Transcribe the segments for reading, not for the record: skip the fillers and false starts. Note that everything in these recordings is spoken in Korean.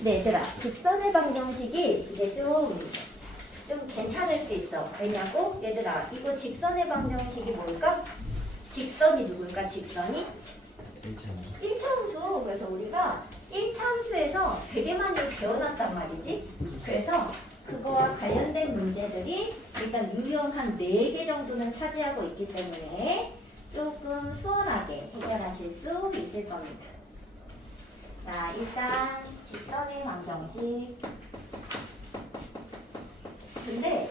네, 얘들아. 직선의 방정식이 이제 좀 괜찮을 수 있어. 왜냐고? 얘들아, 이거 직선의 방정식이 뭘까? 직선이 누굴까? 직선이? 1차함수. 그래서 우리가 1차함수에서 되게 많이 배워놨단 말이지. 그래서 그거와 관련된 문제들이 일단 유형 한 4개 정도는 차지하고 있기 때문에 조금 수월하게 해결하실 수 있을 겁니다. 자, 일단 직선의 방정식. 근데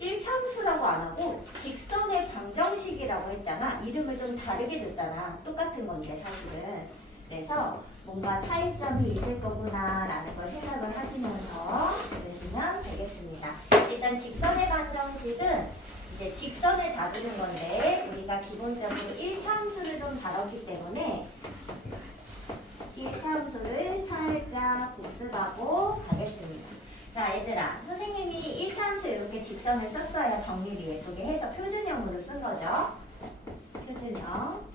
1차함수라고 안 하고 직선의 방정식이라고 했잖아. 이름을 좀 다르게 줬잖아. 똑같은 건데 사실은. 그래서 뭔가 차이점이 있을 거구나 라는 걸 생각을 하시면서 들으시면 되겠습니다. 일단 직선의 방정식은 이제 직선을 다루는 건데 우리가 기본적으로 1차함수를 좀 다뤘기 때문에 1차함수를 살짝 복습하고 가겠습니다. 자, 얘들아, 선생님이 1차함수 이렇게 직선을 썼어요. 정리를 예쁘게 해서 표준형으로 쓴 거죠. 표준형.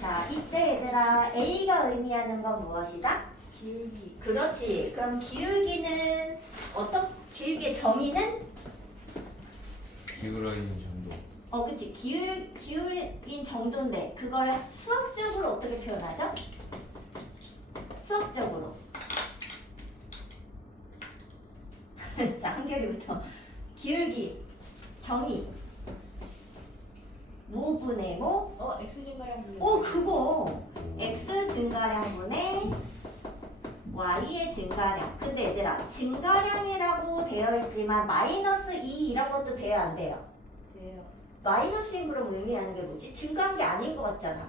자, 이때 얘들아, A가 의미하는 건 무엇이다? 기울기. 그렇지. 그럼 기울기는 기울기의 정의는? 기울어 있는 정도. 그치. 기울인 정도인데 그걸 수학적으로 어떻게 표현하죠? 수학적으로. 자, 한결이부터. 기울기, 정의. 모분의 모. X 증가량 분의. 그거. X 증가량분의 Y의 증가량. 근데 얘들아, 증가량이라고 되어 있지만 마이너스 2 이런 것도 돼요, 안 돼요? 돼요. 마이너스인 그럼 의미하는 게 뭐지? 증가한 게 아닌 것 같잖아.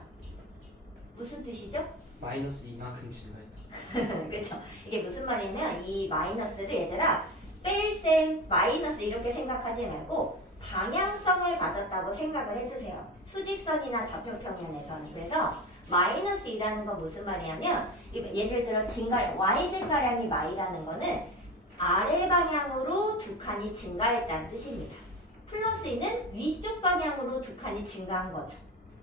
무슨 뜻이죠? 마이너스 이만큼 증가했다. 그렇죠. 이게 무슨 말이냐면 이 마이너스를 얘들아 뺄셈 마이너스 이렇게 생각하지 말고 방향성을 가졌다고 생각을 해주세요. 수직선이나 좌표평면에서는. 그래서 마이너스 2라는 건 무슨 말이냐면 예를 들어 Y 증가량이 마이라는 거는 아래 방향으로 2칸이 증가했다는 뜻입니다. 플러스 2는 위쪽 방향으로 2칸이 증가한 거죠.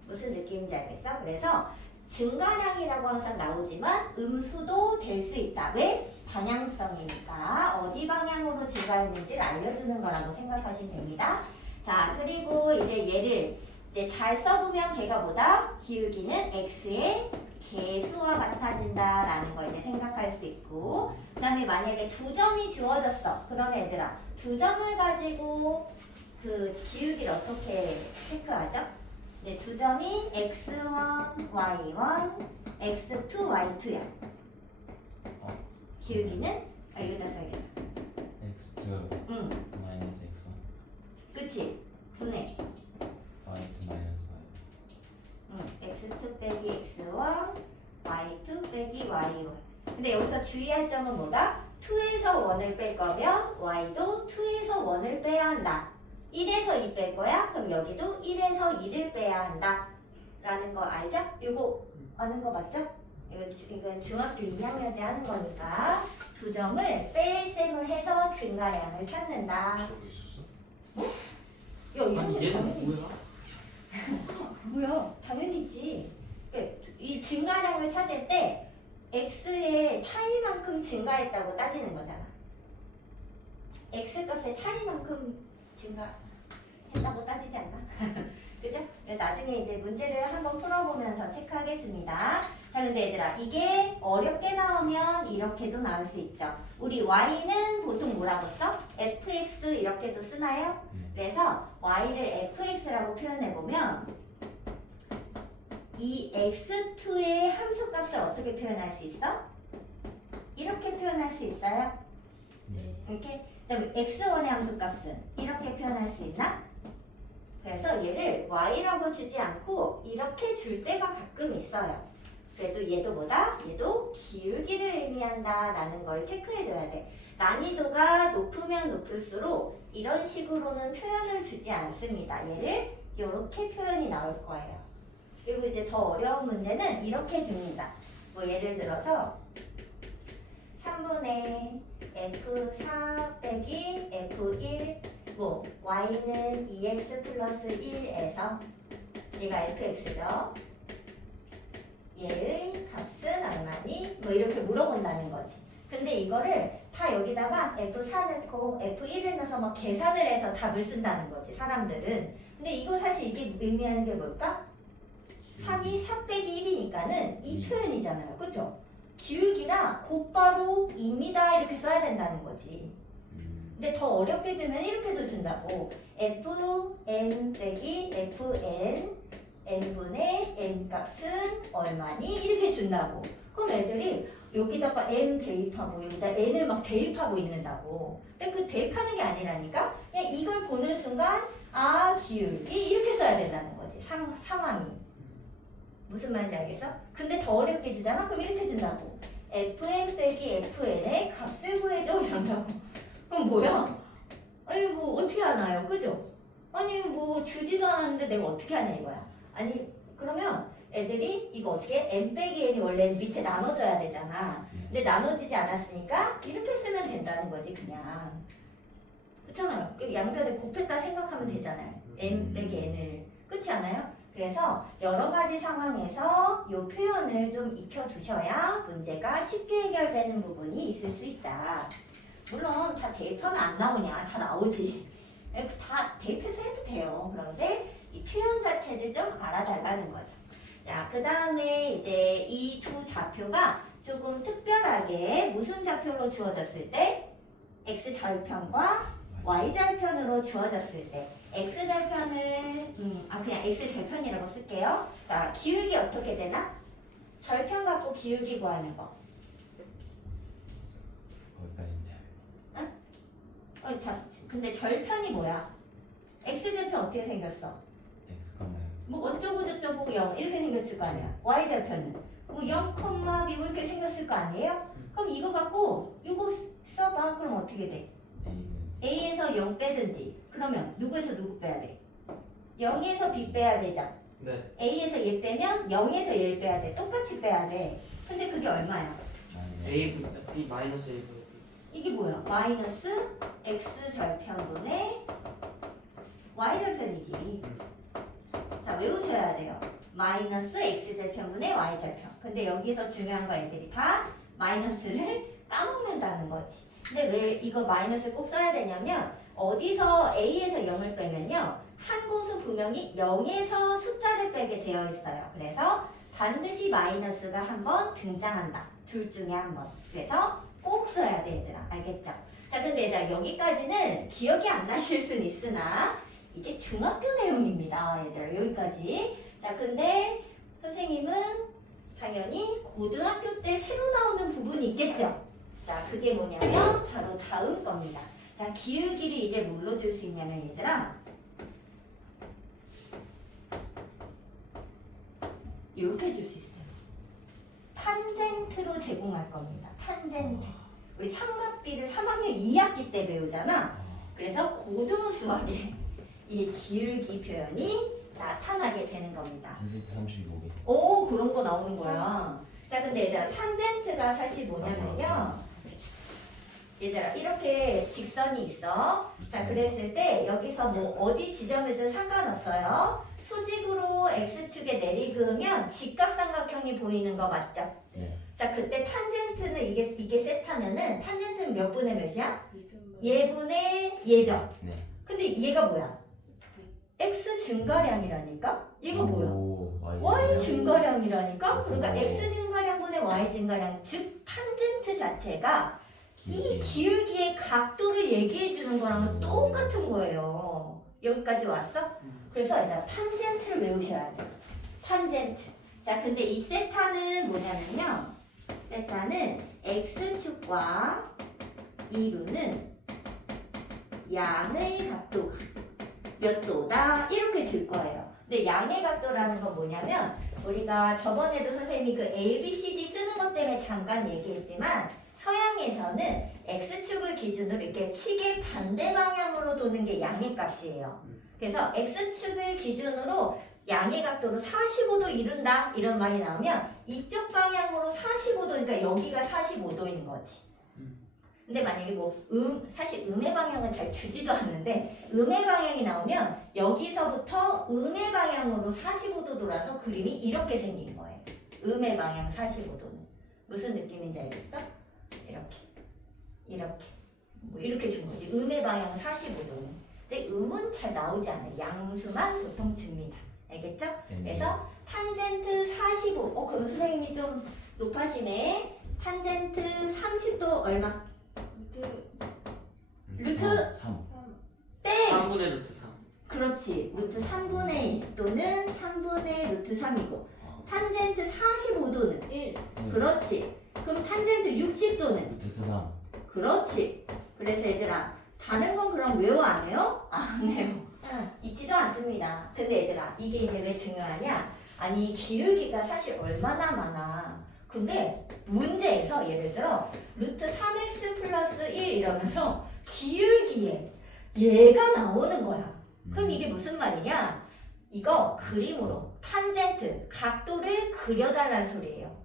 무슨 느낌인지 알겠어? 그래서 증가량이라고 항상 나오지만 음수도 될 수 있다. 왜? 방향성이니까 어디 방향으로 증가했는지를 알려주는 거라고 생각하시면 됩니다. 자, 그리고 이제 얘를 이제 잘 써보면 걔가 뭐다? 기울기는 x의 개수와 같아진다라는 걸 이제 생각할 수 있고, 그 다음에 만약에 2점이 주어졌어. 그럼 얘들아 2점을 가지고 그 기울기를 어떻게 체크하죠? 네, 2점이 x1, y1, x2, y2야. 기울기는 여기다 써야겠다. x2 응, 마이너스 x1 그치? 분해. y2 마이너스 y. 응, x2 빼기 x1, y2 빼기 y1. 근데 여기서 주의할 점은 뭐다? 2에서 1을 뺄 거면 y도 2에서 1을 빼야 한다. 1에서 2 뺄 거야? 그럼 여기도 1에서 2를 빼야 한다. 라는 거 알죠? 이거 아는 거 맞죠? 이건 중학교 2학년 때 하는 거니까 2점을 뺄셈을 해서 증가량을 찾는다. 저거 있었어? 이건 얘는 당연히 뭐야? 뭐야? 당연히 있지. 이 증가량을 찾을 때 x의 차이만큼 증가했다고 따지는 거잖아. x 값의 차이만큼 증가했다고 따지지 않나? 그죠? 나중에 이제 문제를 한번 풀어보면서 체크하겠습니다. 자, 근데 얘들아, 이게 어렵게 나오면 이렇게도 나올 수 있죠. 우리 y는 보통 뭐라고 써? fx 이렇게도 쓰나요? 그래서 y를 fx라고 표현해보면 이 x2의 함수값을 어떻게 표현할 수 있어? 이렇게 표현할 수 있어요? 네. 이렇게? 그다음에 x1의 함수값은 이렇게 표현할 수 있나? 그래서 얘를 y라고 주지 않고 이렇게 줄 때가 가끔 있어요. 그래도 얘도 뭐다? 얘도 기울기를 의미한다 라는 걸 체크해줘야 돼. 난이도가 높으면 높을수록 이런 식으로는 표현을 주지 않습니다. 얘를 이렇게 표현이 나올 거예요. 그리고 이제 더 어려운 문제는 이렇게 줍니다. 뭐 예를 들어서 3분의 f4 빼기 f1 뭐 y는 2x 플러스 1에서 얘가 fx죠. 얘의 값은 얼마니? 뭐 이렇게 물어본다는 거지. 근데 이거를 다 여기다가 F4 넣고 F1을 넣어서 막 계산을 해서 답을 쓴다는 거지, 사람들은. 근데 이거 사실 이게 의미하는 게 뭘까? 3이 4 빼기 1이니까는 이 표현이잖아요. 그쵸? 기울기라 곧바로 입니다 이렇게 써야 된다는 거지. 근데 더 어렵게 주면 이렇게도 준다고. fn 빼기 fn n분의 n 값은 얼마니? 이렇게 준다고. 그럼 애들이 여기다가 n 대입하고 여기다 n을 막 대입하고 있는다고. 근데 그 대입하는 게 아니라니까 그냥 이걸 보는 순간 아 기울기 이렇게 써야 된다는 거지. 상황이 무슨 말인지 알겠어? 근데 더 어렵게 주잖아? 그럼 이렇게 준다고. fn 빼기 fn의 값을 구해줘 이런다고. 그럼 뭐야? 아니 뭐 어떻게 하나요? 그죠? 아니 뭐 주지도 않았는데 내가 어떻게 하냐 이거야. 아니 그러면 애들이 이거 어떻게 n 빼기 n이 원래 밑에 나눠져야 되잖아. 근데 나눠지지 않았으니까 이렇게 쓰면 된다는 거지 그냥. 그렇잖아요. 그 양변에 곱했다 생각하면 되잖아요. n 빼기 n을. 그렇지 않아요? 그래서 여러 가지 상황에서 이 표현을 좀 익혀두셔야 문제가 쉽게 해결되는 부분이 있을 수 있다. 물론 다 대입하면 안 나오냐? 다 나오지. 다 대입해서 해도 돼요. 그런데 이 표현 자체를 좀 알아달라는 거죠. 자, 그 다음에 이제 이 두 좌표가 조금 특별하게 무슨 좌표로 주어졌을 때? x절편과 y절편으로 주어졌을 때 x절편을 그냥 x절편이라고 쓸게요. 자, 기울기 어떻게 되나? 절편 갖고 기울기 구하는 거. 거기까지인데. 자, 근데 절편이 뭐야? x절편 어떻게 생겼어? x 컴마요. 뭐 어쩌고 저쩌고 0 이렇게 생겼을 거 아니야. y절편은 뭐 0, 미 이렇게 생겼을 거 아니에요? 그럼 이거 갖고 이거 써봐. 그럼 어떻게 돼? a에서 0 빼든지. 그러면 누구에서 누구 빼야 돼? 0에서 b 빼야 되죠. 네. a에서 얘 빼면 0에서 얘를 빼야 돼. 똑같이 빼야 돼. 근데 그게 얼마야? A B 마이너스 A 이게 뭐야? 마이너스 x절편분의 y절편이지. 자, 외우셔야 돼요. 마이너스 x절편분의 y절편. 근데 여기서 중요한 거 애들이 다 마이너스를 까먹는다는 거지. 근데 왜 이거 마이너스를 꼭 써야 되냐면 어디서 a에서 0을 빼면요. 한 곳은 분명히 0에서 숫자를 빼게 되어 있어요. 그래서 반드시 마이너스가 한번 등장한다. 둘 중에 한 번. 그래서 꼭 써야 돼 얘들아. 알겠죠? 자, 근데 얘들아 여기까지는 기억이 안 나실 수는 있으나 이게 중학교 내용입니다. 얘들아 여기까지. 자, 근데 선생님은 당연히 고등학교 때 새로 나오는 부분이 있겠죠? 자, 그게 뭐냐면 바로 다음 겁니다. 자, 기울기를 이제 뭘로 줄 수 있냐면 얘들아 이렇게 줄 수 있어요. 탄젠트로 제공할 겁니다. 탄젠트. 우리 삼각비를 3학년 2학기 때 배우잖아. 그래서 고등 수학에 이 기울기 표현이 나타나게 되는 겁니다. 탄젠트 35개. 오, 그런 거 나오는 거야. 자, 근데 얘들아 탄젠트가 사실 뭐냐면요. 얘들아 이렇게 직선이 있어. 자, 그랬을 때 여기서 뭐 어디 지점이든 상관없어요. 수직으로 x축에 내리그으면 직각삼각형이 보이는 거 맞죠? 네. 자, 그때 탄젠트는 이게 세타면은 탄젠트는 몇 분의 몇이야? 얘분의 얘죠? 네. 근데 얘가 뭐야? x 증가량이라니까? 얘가 뭐야? 오, y 증가량이라니까? 그러니까 x 증가량분의 y 증가량, 즉 탄젠트 자체가 이 기울기의 각도를 얘기해 주는 거랑은 똑같은 거예요. 여기까지 왔어? 그래서 일단 탄젠트를 외우셔야 돼요. 탄젠트. 자, 근데 이 세타는 뭐냐면요. 세타는 x축과 이루는 양의 각도가 몇 도다 이렇게 줄 거예요. 근데 양의 각도라는 건 뭐냐면 우리가 저번에도 선생님이 그 A, B, C, D 쓰는 것 때문에 잠깐 얘기했지만 서양에서는 x축을 기준으로 이렇게 시계 반대 방향으로 도는 게 양의 값이에요. 그래서 x축을 기준으로 양의 각도로 45도 이룬다 이런 말이 나오면 이쪽 방향으로 45도니까 여기가 45도인 거지. 근데 만약에 뭐 사실 음의 방향은 잘 주지도 않는데 음의 방향이 나오면 여기서부터 음의 방향으로 45도 돌아서 그림이 이렇게 생긴 거예요. 음의 방향 45도는. 무슨 느낌인지 알겠어? 이렇게 뭐 이렇게 준 거지. 음의 방향 45도는. 근데 음은 잘 나오지 않아요. 양수만 보통 줍니다. 알겠죠? 그래서 탄젠트 45. 그럼 선생님이 좀 높아지네. 탄젠트 30도 얼마? 루트 3. 땡! 3분의 루트 3. 그렇지. 루트 3분의 2 또는 3분의 루트 3이고 탄젠트 45도는 1. 그렇지. 그럼 탄젠트 60도는 루트 3. 그렇지. 그래서 얘들아 다른 건 그럼 외워 안 해요? 안 해요. 있지도 않습니다. 근데 얘들아 이게 이제 왜 중요하냐? 아니 기울기가 사실 얼마나 많아. 근데 문제에서 예를 들어 루트 3x 플러스 1 이러면서 기울기에 얘가 나오는 거야. 그럼 이게 무슨 말이냐? 이거 그림으로 탄젠트 각도를 그려달라는 소리예요.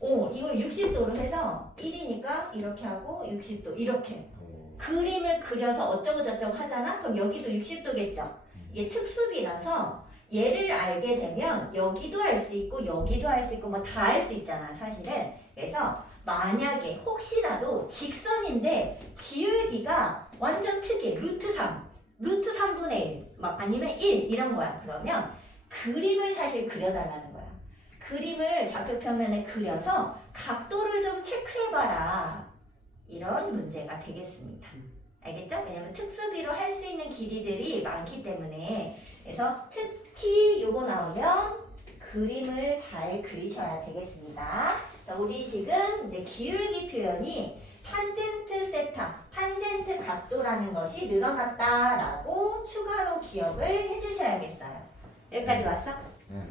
60도. 이걸 60도로 해서 1이니까 이렇게 하고 60도 이렇게 그림을 그려서 어쩌고 저쩌고 하잖아? 그럼 여기도 60도겠죠? 이게 특수비라서 얘를 알게 되면 여기도 할 수 있고 여기도 할 수 있고 뭐 다 할 수 있잖아 사실은. 그래서 만약에 혹시라도 직선인데 기울기가 완전 특이해. 루트 3, 루트 3분의 1, 막 아니면 1 이런 거야. 그러면 그림을 사실 그려달라는 거야. 그림을 좌표평면에 그려서 각도를 좀 체크해봐라. 이런 문제가 되겠습니다. 알겠죠? 왜냐면 특수비로 할 수 있는 길이들이 많기 때문에. 그래서 특히 요거 나오면 그림을 잘 그리셔야 되겠습니다. 자, 우리 지금 이제 기울기 표현이 탄젠트 세타, 탄젠트 각도라는 것이 늘어났다라고 추가로 기억을 해주셔야겠어요. 여기까지 왔어? 네.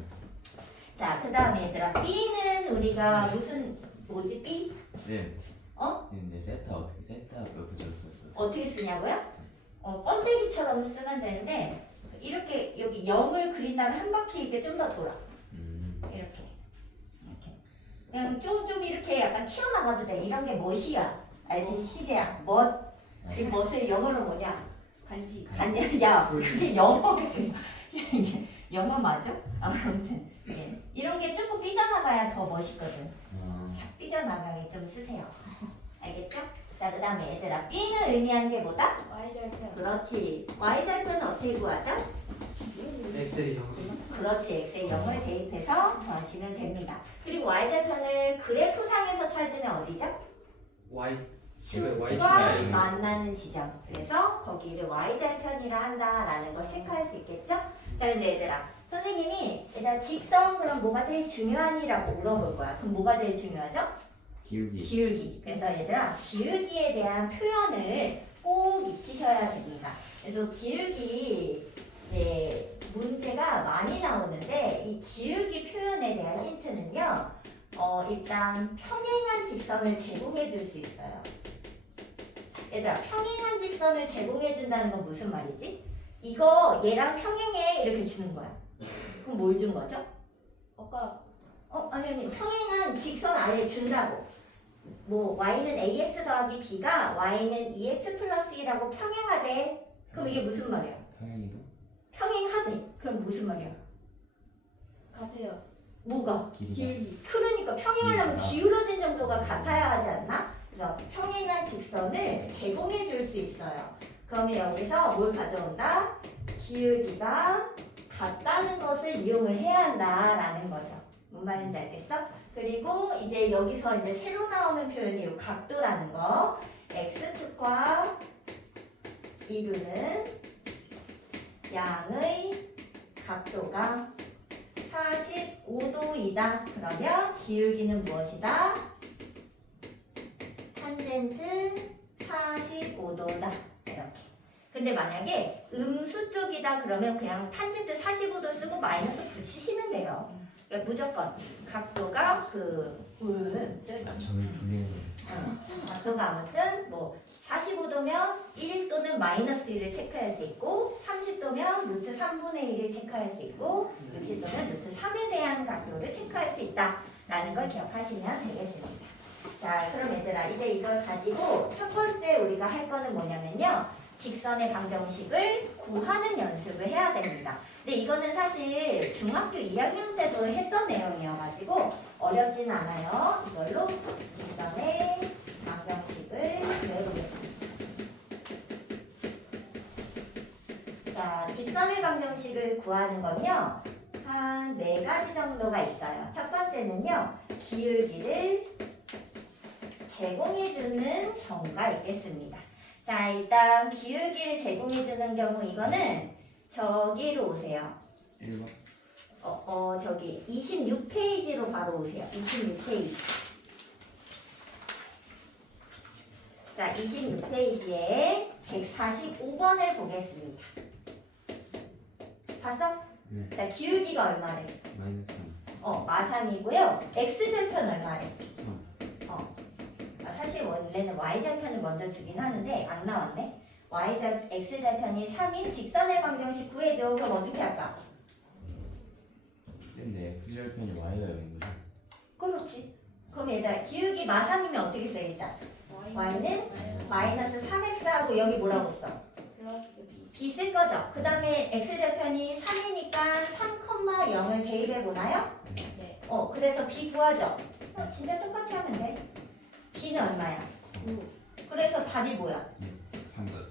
자, 그 다음에 얘들아 B는 우리가 무슨 뭐지 B? 네. 어? 세타 어떻게 줬어요? 어떻게 쓰냐고요? 번데기처럼 쓰면 되는데 이렇게 여기 0을 그린 다음에 한 바퀴 이렇게 좀 더 돌아. 이렇게 그냥 좀 이렇게 약간 튀어나가도 돼. 이런 게 멋이야. 알지? 희재야. 멋. 이 멋을 영어로 뭐냐? 간지. 야, 그게 영어. 이게 영어 맞아? 아무튼 이런 게 조금 삐져나가야 더 멋있거든. 자, 삐져나가게 좀 쓰세요. 알겠죠? 자, 그 다음에 얘들아 B는 의미하는 게 뭐다? Y절편. 그렇지. Y절편은 어떻게 구하죠? 엑셀이 0. 그렇지. X에 0을 대입해서 구하시면 됩니다. 그리고 Y절편을 그래프상에서 찾으면 어디죠? Y. 과 X라인. 만나는 지점. 그래서 거기를 Y절편이라 한다라는 걸 체크할 수 있겠죠? 자, 근데 얘들아 선생님이 일단 직선 그럼 뭐가 제일 중요하니라고 물어볼 거야. 그럼 뭐가 제일 중요하죠? 기울기. 그래서 얘들아 기울기에 대한 표현을 꼭 익히셔야 됩니다. 그래서 기울기 이제 문제가 많이 나오는데 이 기울기 표현에 대한 힌트는요. 일단 평행한 직선을 제공해 줄 수 있어요. 얘들아 평행한 직선을 제공해 준다는 건 무슨 말이지? 이거 얘랑 평행해 이렇게 주는 거야. 그럼 뭘 준 거죠? 아까 아니 평행한 직선 아예 준다고. 뭐 y는 ax 더하기 b가 y는 2x 플러스 2라고 평행하대. 그럼 이게 무슨 말이야? 평행이도? 평행하대. 그럼 무슨 말이야? 가세요. 뭐가? 기울기. 그러니까 평행하려면 기울기가. 기울어진 정도가 같아야 하지 않나? 그래서 평행한 직선을 제공해 줄 수 있어요. 그러면 여기서 뭘 가져온다? 기울기가 같다는 것을 이용을 해야 한다라는 거죠. 뭔 말인지 알겠어? 그리고 이제 여기서 이제 새로 나오는 표현이 이 각도라는 거. x축과 이루는 양의 각도가 45도이다. 그러면 기울기는 무엇이다? 탄젠트 45도다. 이렇게. 근데 만약에 음수 쪽이다 그러면 그냥 탄젠트 45도 쓰고 마이너스 붙이시면 돼요. 그러니까 무조건 각도가 저를 졸리는 각도가 아무튼 뭐 45도면 1 또는 마이너스 1을 체크할 수 있고 30도면 루트 3분의 1을 체크할 수 있고 60도면 루트 3에 대한 각도를 체크할 수 있다라는 걸 기억하시면 되겠습니다. 자, 그럼 얘들아 이제 이걸 가지고 첫 번째 우리가 할 거는 뭐냐면요. 직선의 방정식을 구하는 연습을 해야 됩니다. 근데 이거는 사실 중학교 2학년 때도 했던 내용이어가지고 어렵진 않아요. 이걸로 직선의 방정식을 구해보겠습니다. 자, 직선의 방정식을 구하는 건요, 한 4가지 정도가 있어요. 첫 번째는요, 기울기를 제공해주는 경우가 있겠습니다. 자, 일단 기울기를 제공해주는 경우, 이거는 저기로 오세요. 1번. 저기 26페이지로 바로 오세요. 26페이지. 자, 26페이지에 145번을 보겠습니다. 봤어? 네. 자, 기울기가 얼마래? 마이너스 3. 마삼이고요. x절편 얼마래? 3. 사실 원래는 y절편을 먼저 주긴 하는데 안 나왔네. x절편이 3인 직선의 방정식 구해줘. 그럼 어떻게 할까? 근데 x절편이 y가 0이죠? 그렇지. 그럼 얘들아, 기울기 마삼이면 어떻게 써 일단? y는 마이너스 3x하고 여기 뭐라고 써? 플러스 B. b 쓸 거죠. 그 다음에 x절편이 3이니까 3,0을 대입해 보나요? 네. 그래서 b 구하죠. 진짜 똑같이 하면 돼. b는 얼마야? 9. 그래서 답이 뭐야? 3번.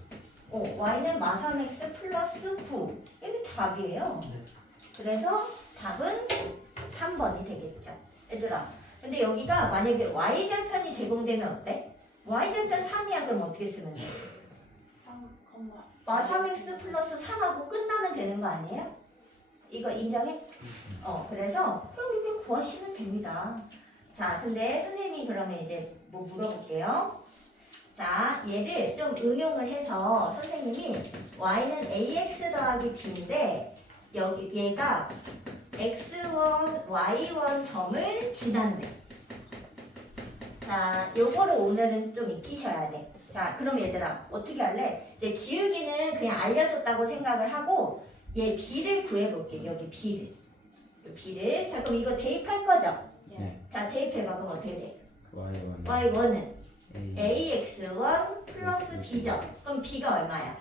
y는 마삼x 플러스 9. 이게 답이에요. 네. 그래서 답은 3번이 되겠죠. 얘들아, 근데 여기가 만약에 y절편이 제공되면 어때? y절편 3이야. 그럼 어떻게 쓰면 돼? 3, 마삼x 플러스 3하고 끝나면 되는 거 아니에요? 이거 인정해? 그래서 그럼 이걸 구하시면 됩니다. 자, 근데 선생님이 그러면 이제 뭐 물어볼게요. 자, 얘를 좀 응용을 해서 선생님이 y는 ax 더하기 b인데 여기 얘가 x1, y1 점을 지난대. 자, 요거를 오늘은 좀 익히셔야 돼. 자, 그럼 얘들아 어떻게 할래? 이제 기울기는 그냥 알려줬다고 생각을 하고 얘 b를 구해볼게. 여기 b를. b를. 자, 그럼 이거 대입할 거죠? 네. 자, 대입해봐. 그럼 어떻게 돼? y1. y1은 a. ax1 플러스 b죠. 그럼 b가 얼마야?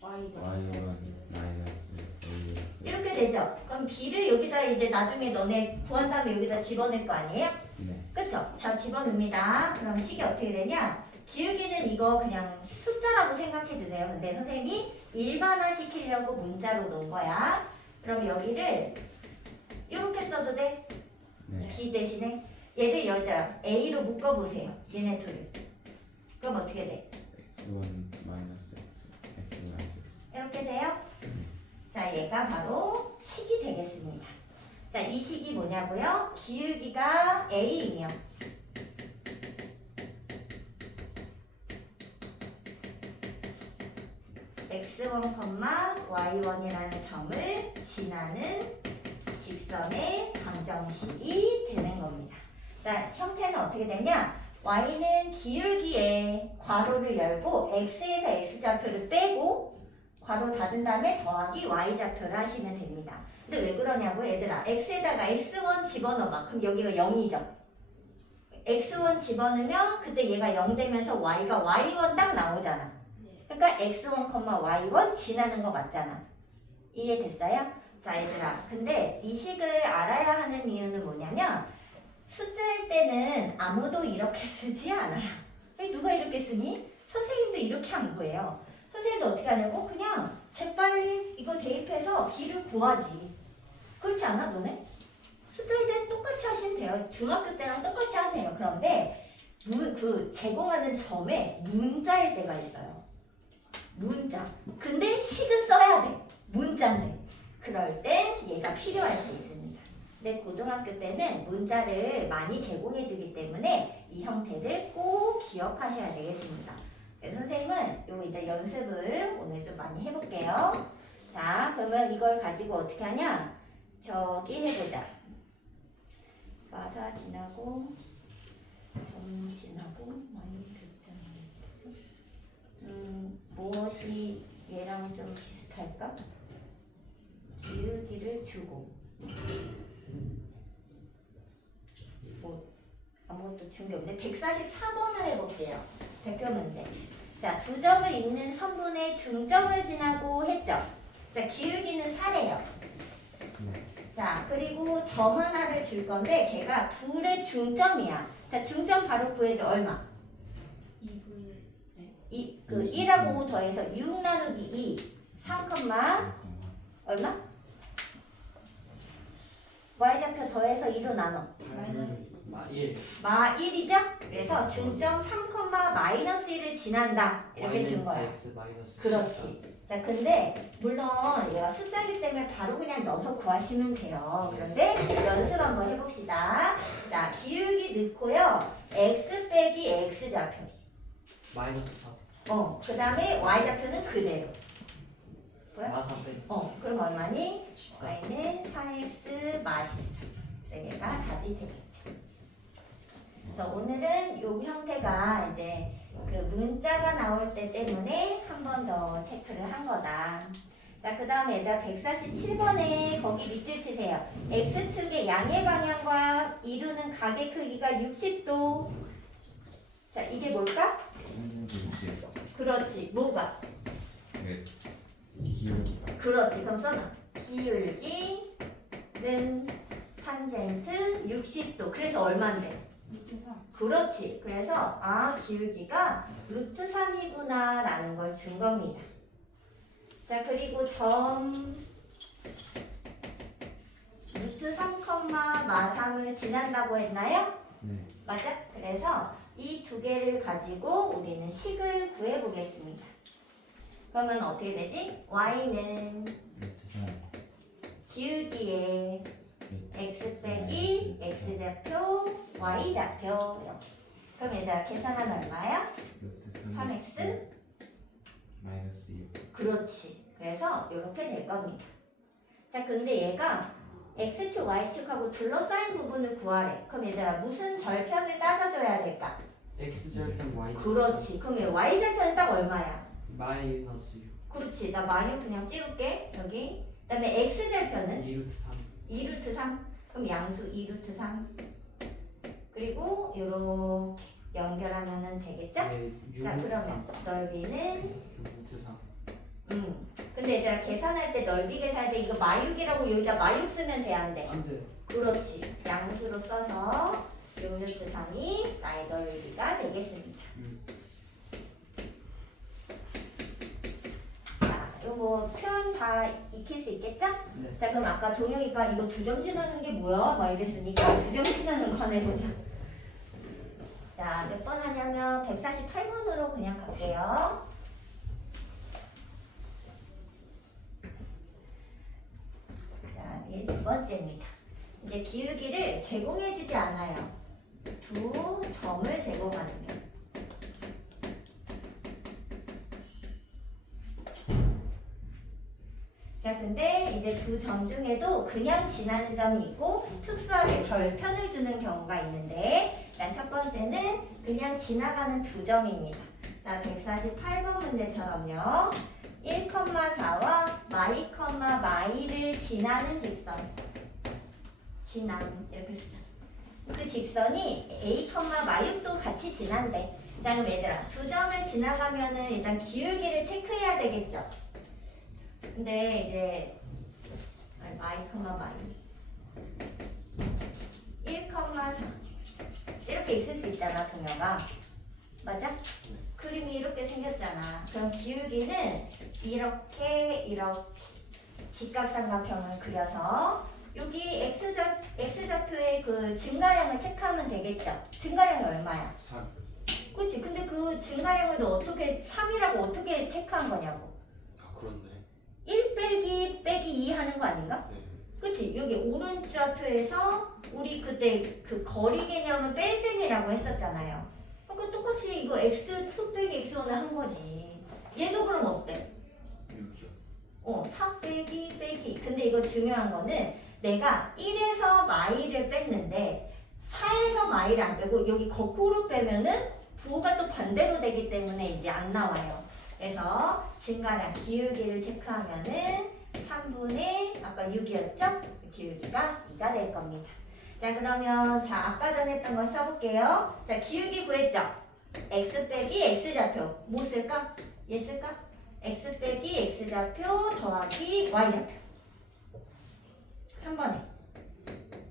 Y가. y1 마이너스 ax. 이렇게 되죠? 그럼 b를 여기다 이제 나중에 너네 구한 다음에 여기다 집어넣을 거 아니에요? 네. 그쵸? 자, 집어넣습니다. 그럼 식이 어떻게 되냐? 기울기는 이거 그냥 숫자라고 생각해 주세요. 근데 선생님이 일반화 시키려고 문자로 놓은 거야. 그럼 여기를 이렇게 써도 돼? 네. b 대신에 얘들 여기다 a로 묶어보세요. 얘네 둘. 그럼 어떻게 돼? x1 마이너스 x 마이너스. 이렇게 돼요? 자, 얘가 바로 식이 되겠습니다. 자, 이 식이 뭐냐고요? 기울기가 a이며 x1, y1이라는 점을 지나는 직선의 방정식이 되는 겁니다. 자, 형태는 어떻게 되냐? y는 기울기에 괄호를 열고 x에서 x좌표를 빼고 괄호 닫은 다음에 더하기 y좌표를 하시면 됩니다. 근데 왜 그러냐고 얘들아, x에다가 x1 집어넣어봐. 그럼 여기가 0이죠. x1 집어넣으면 그때 얘가 0 되면서 y가 y1 딱 나오잖아. 네. 그러니까 x1, y1 지나는 거 맞잖아. 이해됐어요? 자, 얘들아, 근데 이 식을 알아야 하는 이유는 뭐냐면 숫자일 때는 아무도 이렇게 쓰지 않아요. 왜 누가 이렇게 쓰니? 선생님도 이렇게 한 거예요. 선생님도 어떻게 하냐고? 그냥 재빨리 이거 대입해서 b를 구하지. 그렇지 않아, 너네? 숫자일 때는 똑같이 하시면 돼요. 중학교 때랑 똑같이 하세요. 그런데 그 제공하는 점에 문자일 때가 있어요. 문자. 근데 식을 써야 돼. 문자인데. 그럴 땐 얘가 필요할 수 있습니다. 근데 고등학교 때는 문자를 많이 제공해 주기 때문에 이 형태를 꼭 기억하셔야 되겠습니다. 그래서 선생님은 요 이따 연습을 오늘 좀 많이 해볼게요. 자, 그러면 이걸 가지고 어떻게 하냐? 저기 해보자. 마사 지나고 점 지나고 많이 무엇이 얘랑 좀 비슷할까? 기울기를 주고 뭐 아무것도 준 게 없는데 144번을 해볼게요. 대표 문제. 자, 두 점을 잇는 선분의 중점을 지나고 했죠. 자, 기울기는 4래요. 네. 자, 그리고 점 하나를 줄 건데 걔가 둘의 중점이야. 자, 중점 바로 구해줘. 얼마? 2분의 그 1하고 5 더해서 6 나누기 2. 3, 얼마? y좌표 더해서 2로 나눠. 마이너스 마 1이죠? 그래서 중점 3, 마이너스 1을 지난다. 이렇게 준 거야. X 마이너스 그렇지. 자, 근데 물론 얘가 숫자이기 때문에 바로 그냥 넣어서 구하시면 돼요. 그런데 연습 한번 해봅시다. 자, 기울기 넣고요. x 빼기 x좌표. 마이너스 3 그 다음에 y좌표는 그대로. 뭐야? 마3 빼기 그럼 얼마니? 14 y는 4x 마 14. 그래서 얘가 답이 되겠죠. 그래서 오늘은 이 형태가 이제 그 문자가 나올 때 때문에 한 번 더 체크를 한 거다. 자, 그 다음에 얘들아 147번에 거기 밑줄 치세요. x축의 양의 방향과 이루는 각의 크기가 60도. 자, 이게 뭘까? 그렇지. 뭐가? 기울기가. 그렇지. 그럼 써놔. 기울기는 탄젠트 60도. 그래서 얼마인데? 6.3 그렇지. 그래서 기울기가 루트 3이구나 라는 걸 준 겁니다. 자, 그리고 점 루트 3, 마 3을 지난다고 했나요? 네. 맞아? 그래서 이 두 개를 가지고 우리는 식을 구해 보겠습니다. 그러면 어떻게 되지? y는 루트 3. 기울기에 x 빼기 x좌표 y좌표 이렇게. 그럼 얘들아 계산하면 얼마야? 루트 3x 마이너스 6. 그렇지. 그래서 이렇게 될 겁니다. 자, 근데 얘가 x축 y축하고 둘러싸인 부분을 구하래. 그럼 얘들아 무슨 절편을 따져줘야 될까? X절편 Y절편 그렇지. 그럼 얘 y절편은 딱 얼마야? 마이너스 6 그렇지. 나 마이너 그냥 찍을게. 여기. 그 다음에 x절편은 2루트 3 2루트 3. 그럼 양수 2루트 3. 그리고 요렇게 연결하면 되겠죠? 네, 자, 6루트 3 그러면 넓이는 6루트 3 근데 얘들아 계산할 때 넓이 계산할 때 이거 마육이라고 여기다 마육 쓰면 돼, 안 돼? 안돼 그렇지. 양수로 써서 6루트 3이 나의 넓이가 되겠습니다. 자, 요거 표현 다 익힐 수 있겠죠? 네. 자, 그럼 아까 동영이가 이거 두 점 지나는 게 뭐야? 막 이랬으니까 두 점 지나는 거 하나 해보자. 자, 몇 번 하냐면 148번으로 그냥 갈게요. 자, 이게 두 번째입니다. 이제 기울기를 제공해주지 않아요. 두 점을 제공하는 거. 자, 근데 이제 두 점 중에도 그냥 지나는 점이 있고 특수하게 절편을 주는 경우가 있는데 일단 첫 번째는 그냥 지나가는 두 점입니다. 자, 148번 문제처럼요. 1,4와 마이를 지나는 직선. 지남 이렇게 쓰자. 그 직선이 a, 마육도 같이 지난대. 자, 그럼 얘들아 두 점을 지나가면은 일단 기울기를 체크해야 되겠죠. 근데 이제 마이 1,4 이렇게 있을 수 있잖아, 동영아. 맞아? 그림이 이렇게 생겼잖아. 그럼 기울기는 이렇게 직각삼각형을 그려서 여기 x좌표의 그 증가량을 체크하면 되겠죠. 증가량이 얼마야? 3 그렇지. 근데 그 증가량을 너 어떻게 3이라고 어떻게 체크한 거냐고. 아 그렇네. 1 빼기 2 하는 거 아닌가? 네. 그치? 여기 오른좌표에서 우리 그때 그 거리 개념은 뺄셈이라고 했었잖아요. 그러니까 똑같이 이거 x2 빼기 x1을 한 거지. 얘도 그럼 어때? 6이요. 4 빼기. 근데 이거 중요한 거는 내가 1에서 마이를 뺐는데 4에서 마이를 안 빼고 여기 거꾸로 빼면은 부호가 또 반대로 되기 때문에 이제 안 나와요. 그래서 증가량 기울기를 체크하면은 3분의 아까 6이었죠? 기울기가 2가 될 겁니다. 자, 그러면 자 아까 전에 했던 거 써볼게요. 자, 기울기 구했죠? x 빼기 x좌표 뭐 쓸까? 얘 쓸까? x 빼기 x좌표 더하기 y좌표 한 번에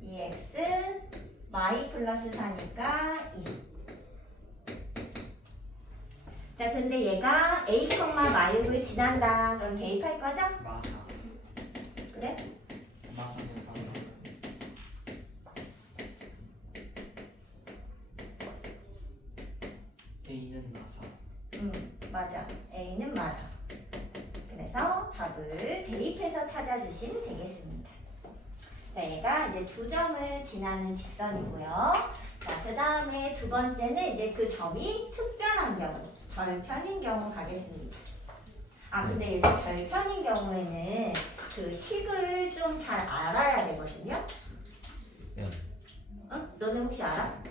2x y 플러스 4니까 2. 자 근데 얘가 a, 마육을 지난다. 그럼 대입할 거죠? 마사. 그래? 마사는 방금. A는 마사. 맞아. a는 마사. 그래서 답을 대입해서 찾아주시면 되겠습니다. 자, 얘가 이제 2점을 지나는 직선이고요. 자, 그 다음에 두 번째는 이제 그 점이 특별한 경우, 절편인 경우 가겠습니다. 아, 근데 얘가 절편인 경우에는 그 식을 좀 잘 알아야 되거든요. 네. 응? 너는 혹시 알아?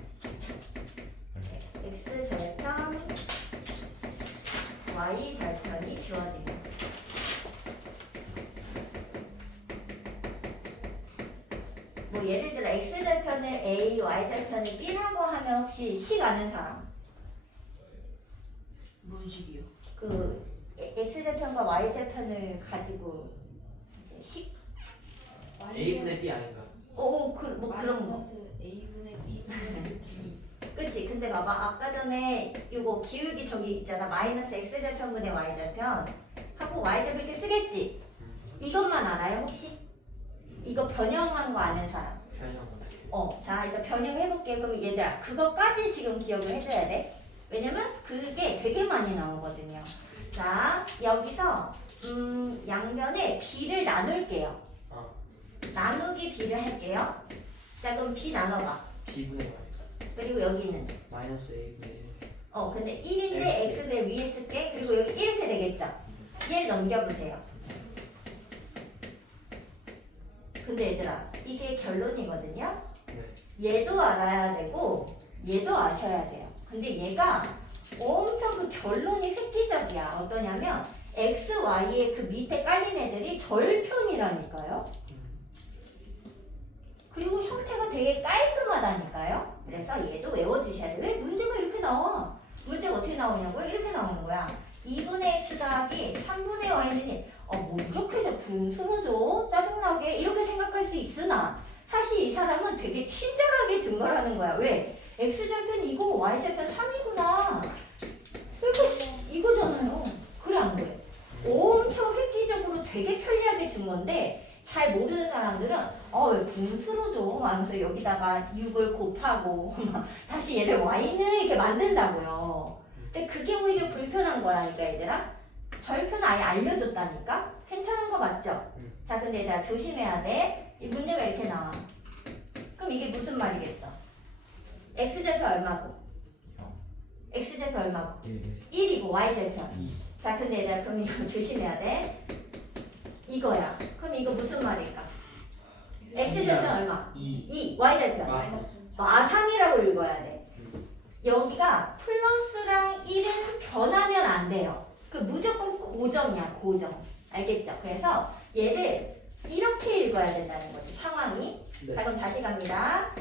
x 절편, y 절편이 주어집니다. 뭐 예를 들어 x 절편을 a, y 절편을 b라고 하면 혹시 식 아는 사람? 뭔 식이요? 그 x 절편과 y 절편을 가지고 이제 식, A분의 B 아닌가? 뭐 그런 거. A분의 B분의 B. 그치? 근데 봐봐 아까 전에 이거 기울기 저기 있잖아 마이너스 x 절편분의 y 절편 하고 y 절편 이렇게 쓰겠지? 이것만 알아요 혹시? 이거 변형한 거 아는 사람? 변형 어떻게? 자 일단 변형해볼게. 그럼 얘들아 그거까지 지금 기억을 해줘야 돼. 왜냐면 그게 되게 많이 나오거든요. 자 여기서 양변에 b를 나눌게요. 나누기 b를 할게요. 자 그럼 b 나눠봐. B분의 Y. 그리고 여기는 마이너스 A분의 1. 근데 1인데 X. x배 위에 쓸게. 그리고 여기 이렇게 되겠죠? 얘를 넘겨보세요. 근데 얘들아 이게 결론이거든요. 네. 얘도 알아야 되고 얘도 아셔야 돼요. 근데 얘가 엄청 그 결론이 획기적이야. 어떠냐면 x, y의 그 밑에 깔린 애들이 절편이라니까요. 그리고 형태가 되게 깔끔하다니까요. 그래서 얘도 외워주셔야 돼. 왜 문제가 이렇게 나와? 문제가 어떻게 나오냐고요? 이렇게 나오는 거야. 2분의 x 더하기 3분의 y는 뭐 이렇게 분수로죠? 짜증나게 이렇게 생각할 수 있으나 사실 이 사람은 되게 친절하게 증거하는 거야. 왜? x절편 이거 y절편 3이구나. 이거잖아요. 그래 안 그래? 엄청 획기적으로 되게 편리하게 준 건데 잘 모르는 사람들은 왜 분수로 줘? 하면서 여기다가 6을 곱하고 다시 얘를 y는 이렇게 만든다고요. 근데 그게 오히려 불편한 거라니까 얘들아. 절편 아예 알려줬다니까? 괜찮은 거 맞죠? 자 근데 얘들아 조심해야 돼. 이 문제가 이렇게 나와. 그럼 이게 무슨 말이겠어? x절편 얼마고? x절편 얼마고? 1이고 y절편. 자 근데 얘들아 그럼 이거 조심해야 돼. 이거야. 그럼 이거 무슨 말일까? x절편 얼마? 2. y절편. 마사. 마삼이라고 읽어야 돼. 여기가 플러스랑 1은 변하면 안 돼요. 그 무조건 고정이야, 고정. 알겠죠? 그래서 얘를 이렇게 읽어야 된다는 거지, 상황이. 네. 자, 그럼 다시 갑니다.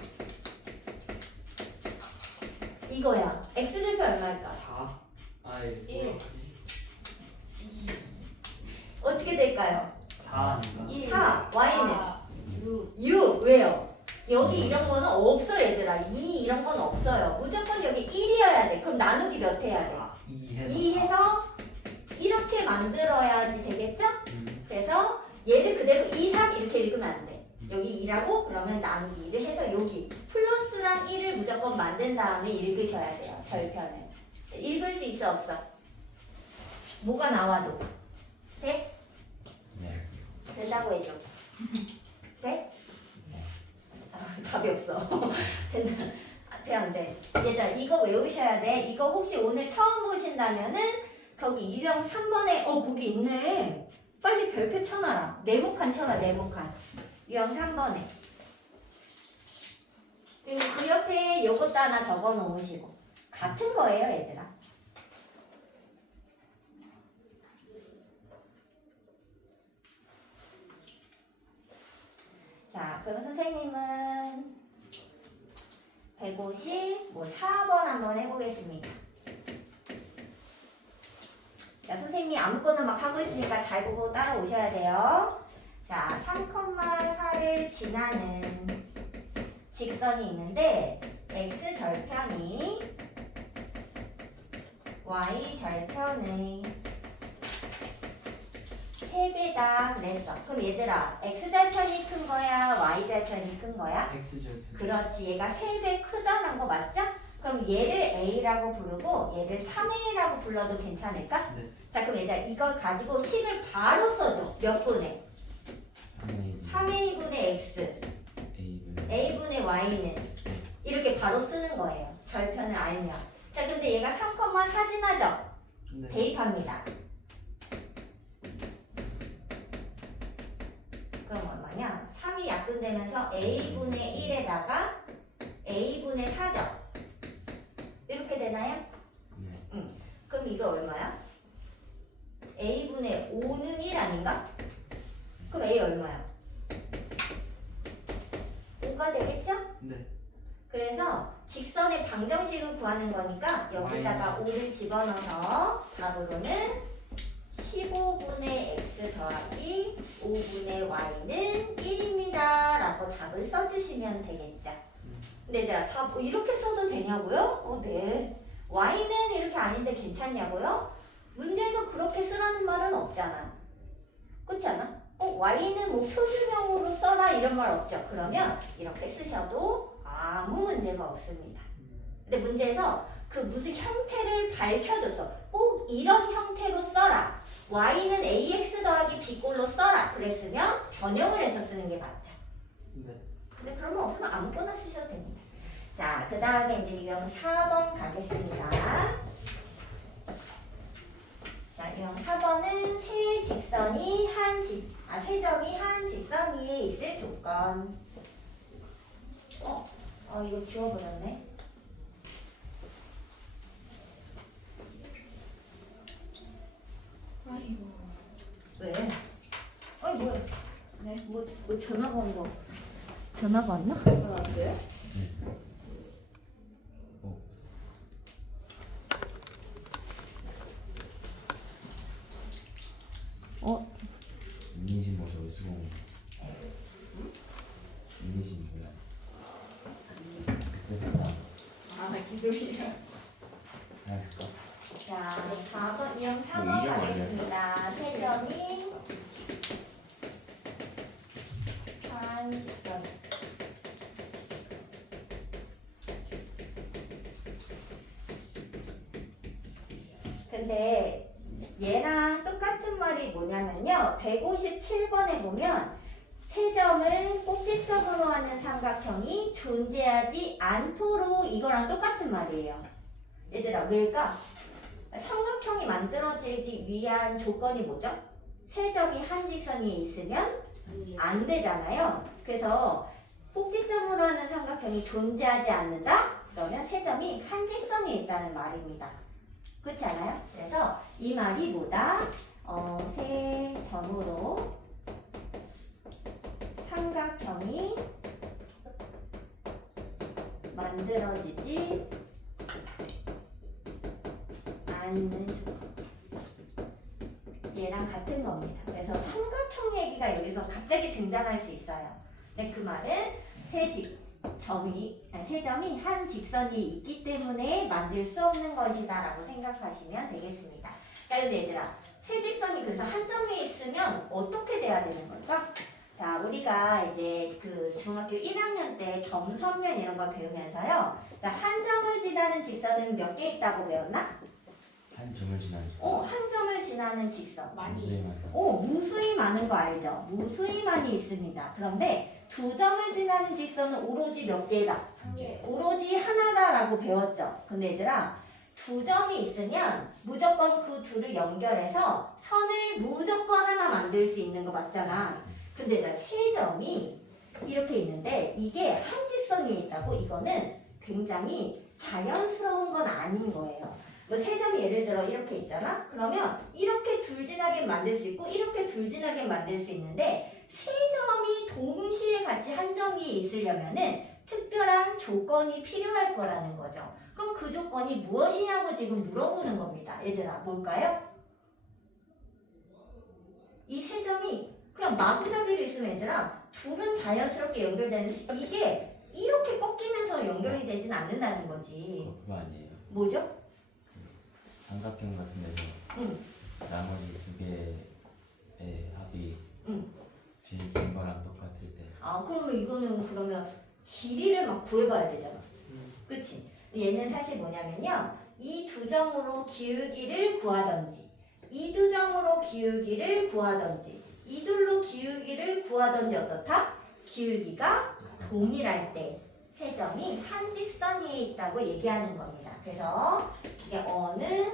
이거야. x절편 얼마일까? 4. 아이 일. 뭐라 하지? 어떻게 될까요? 4 아닌가? 4. y는? 6. 6. 왜요? 여기 이런 거는 없어, 얘들아. 2 이런 건 없어요. 무조건 여기 1이어야 돼. 그럼 나누기 몇 해야 돼? 2 해서 2 해서 이렇게 만들어야지 되겠죠? 4. 그래서 얘를 그대로 2, 3 이렇게 읽으면 안 돼. 여기 2라고 그러면 나누기 1을 해서 여기 플러스랑 1을 무조건 만든 다음에 읽으셔야 돼요. 절편을. 읽을 수 있어 없어? 뭐가 나와도 돼? 네. 된다고 해줘. 돼? 답이 없어. 된다. 돼, 안 돼. 얘들아 이거 외우셔야 돼. 이거 혹시 오늘 처음 보신다면은 거기 유형 3번에 거기 있네. 빨리 별표 쳐놔라. 네모칸 쳐라. 네모칸. 유형 3번에. 그리고 그 옆에 요것도 하나 적어 놓으시고. 같은 거예요 얘들아. 자 그럼 선생님은 150, 4번 한번 해보겠습니다. 자, 선생님이 아무거나 막 하고 있으니까 잘 보고 따라오셔야 돼요. 자, 3,4를 지나는 직선이 있는데 x 절편이 y 절편의 3배다 그랬어. 그럼 얘들아 x 절편이 큰 거야 y 절편이 큰 거야? X 절편. 그렇지. 얘가 3배 크다는 거 맞죠? 그럼 얘를 A라고 부르고 얘를 3A라고 불러도 괜찮을까? 네. 자, 그럼 얘들아 이걸 가지고 식을 바로 써줘. 몇 분의? 3A분의 X, A분의 Y는 이렇게 바로 쓰는 거예요. 절편을 알면. 자, 근데 얘가 3,4 지나죠? 네. 대입합니다. 그럼 얼마냐? 3이 약분되면서 A분의 1에다가 A분의 4죠? 이렇게 되나요? 네. 그럼 이거 얼마야? A분의 5는 1 아닌가? 그럼 A 얼마야? 5가 되겠죠? 네. 그래서 직선의 방정식을 구하는 거니까 여기다가 5를 집어넣어서 답으로는 15분의 x 더하기 5분의 y는 1입니다 라고 답을 써주시면 되겠죠. 근데 얘들아 답 이렇게 써도 되냐고요? 네. y는 이렇게 아닌데 괜찮냐고요? 문제에서 그렇게 쓰라는 말은 없잖아. 그렇지 않아? y는 뭐 표준형으로 써라 이런 말 없죠. 그러면 이렇게 쓰셔도 아무 문제가 없습니다. 근데 문제에서 그 무슨 형태를 밝혀줬어. 꼭 이런 형태로 써라. y는 ax 더하기 b꼴로 써라. 그랬으면 변형을 해서 쓰는 게 맞죠. 네. 근데 그러면 없으면 아무거나 쓰셔도 됩니다. 자, 그 다음에 이제 이건 4번 가겠습니다. 자, 이건 4번은 세 점이 한 직선 위에 있을 조건. 이거 지워버렸네. 아이고. 왜? 뭐야? 네. 뭐 전화가 온 거. 전화가 왔나? 왔어요? 이미지 뭐죠? 왜 쓰고 온 거야? 이미지 뭐야? 그때 샀어. 기술이야. 알았을까? 자, 4번, 4번 뭐 이름 가겠습니다. 세 점이 한 직선. 근데 얘랑 똑같은 말이 뭐냐면요. 157번에 보면 세 점을 꼭지점으로 하는 삼각형이 존재하지 않도록 이거랑 똑같은 말이에요. 얘들아, 왜일까? 삼각형이 만들어지기 위한 조건이 뭐죠? 세 점이 한 직선 위에 있으면 안 되잖아요. 그래서 꼭지점으로 하는 삼각형이 존재하지 않는다? 그러면 세 점이 한 직선 위에 있다는 말입니다. 그렇지 않아요? 그래서 이 말이 뭐다? 세 점으로 삼각형이 만들어지지 않는 조건. 얘랑 같은 겁니다. 그래서 삼각형 얘기가 여기서 갑자기 등장할 수 있어요. 근데 그 말은 세 점이 한 직선이 있기 때문에 만들 수 없는 것이다 라고 생각하시면 되겠습니다. 자, 근데 얘들아, 세 직선이 그래서 한 점에 있으면 어떻게 돼야 되는 걸까? 자, 우리가 이제 그 중학교 1학년 때 점선면 이런 걸 배우면서요. 자, 한 점을 지나는 직선은 몇 개 있다고 배웠나? 한 점을 지나는 직선. 한 점을 지나는 직선. 무수히 많다. 무수히 많은 거 알죠? 무수히 많이 있습니다. 그런데 두 점을 지나는 직선은 오로지 몇 개다? 한 개. 오로지 하나다라고 배웠죠. 근데 얘들아, 두 점이 있으면 무조건 그 둘을 연결해서 선을 무조건 하나 만들 수 있는 거 맞잖아. 근데 얘들아, 세 점이 이렇게 있는데 이게 한 직선 위에 있다고? 이거는 굉장히 자연스러운 건 아닌 거예요. 뭐 세 점이 예를 들어 이렇게 있잖아? 그러면 이렇게 둘진하게 만들 수 있고 이렇게 둘진하게 만들 수 있는데 세 점이 동시에 같이 한 점 위에 있으려면은 특별한 조건이 필요할 거라는 거죠. 그럼 그 조건이 무엇이냐고 지금 물어보는 겁니다. 얘들아, 뭘까요? 이 세 점이 그냥 마구잡이로 있으면 얘들아 둘은 자연스럽게 연결되는 이게 이렇게 꺾이면서 연결이 되진 않는다는 거지. 그거 아니에요. 뭐죠? 삼각형 같은 데서 응. 나머지 두 개의 합이 응. 제일 긴 거랑 똑같을 때. 아 그러면 이거는 그러면 길이를 막 구해봐야 되잖아. 그치? 얘는 사실 뭐냐면요. 이 두 점으로 기울기를 구하던지 이 두 점으로 기울기를 구하던지 이 둘로 기울기를 구하던지 어떻다? 기울기가 동일할 때 세 점이 한 직선 위에 있다고 얘기하는 겁니다. 그래서 이게 어느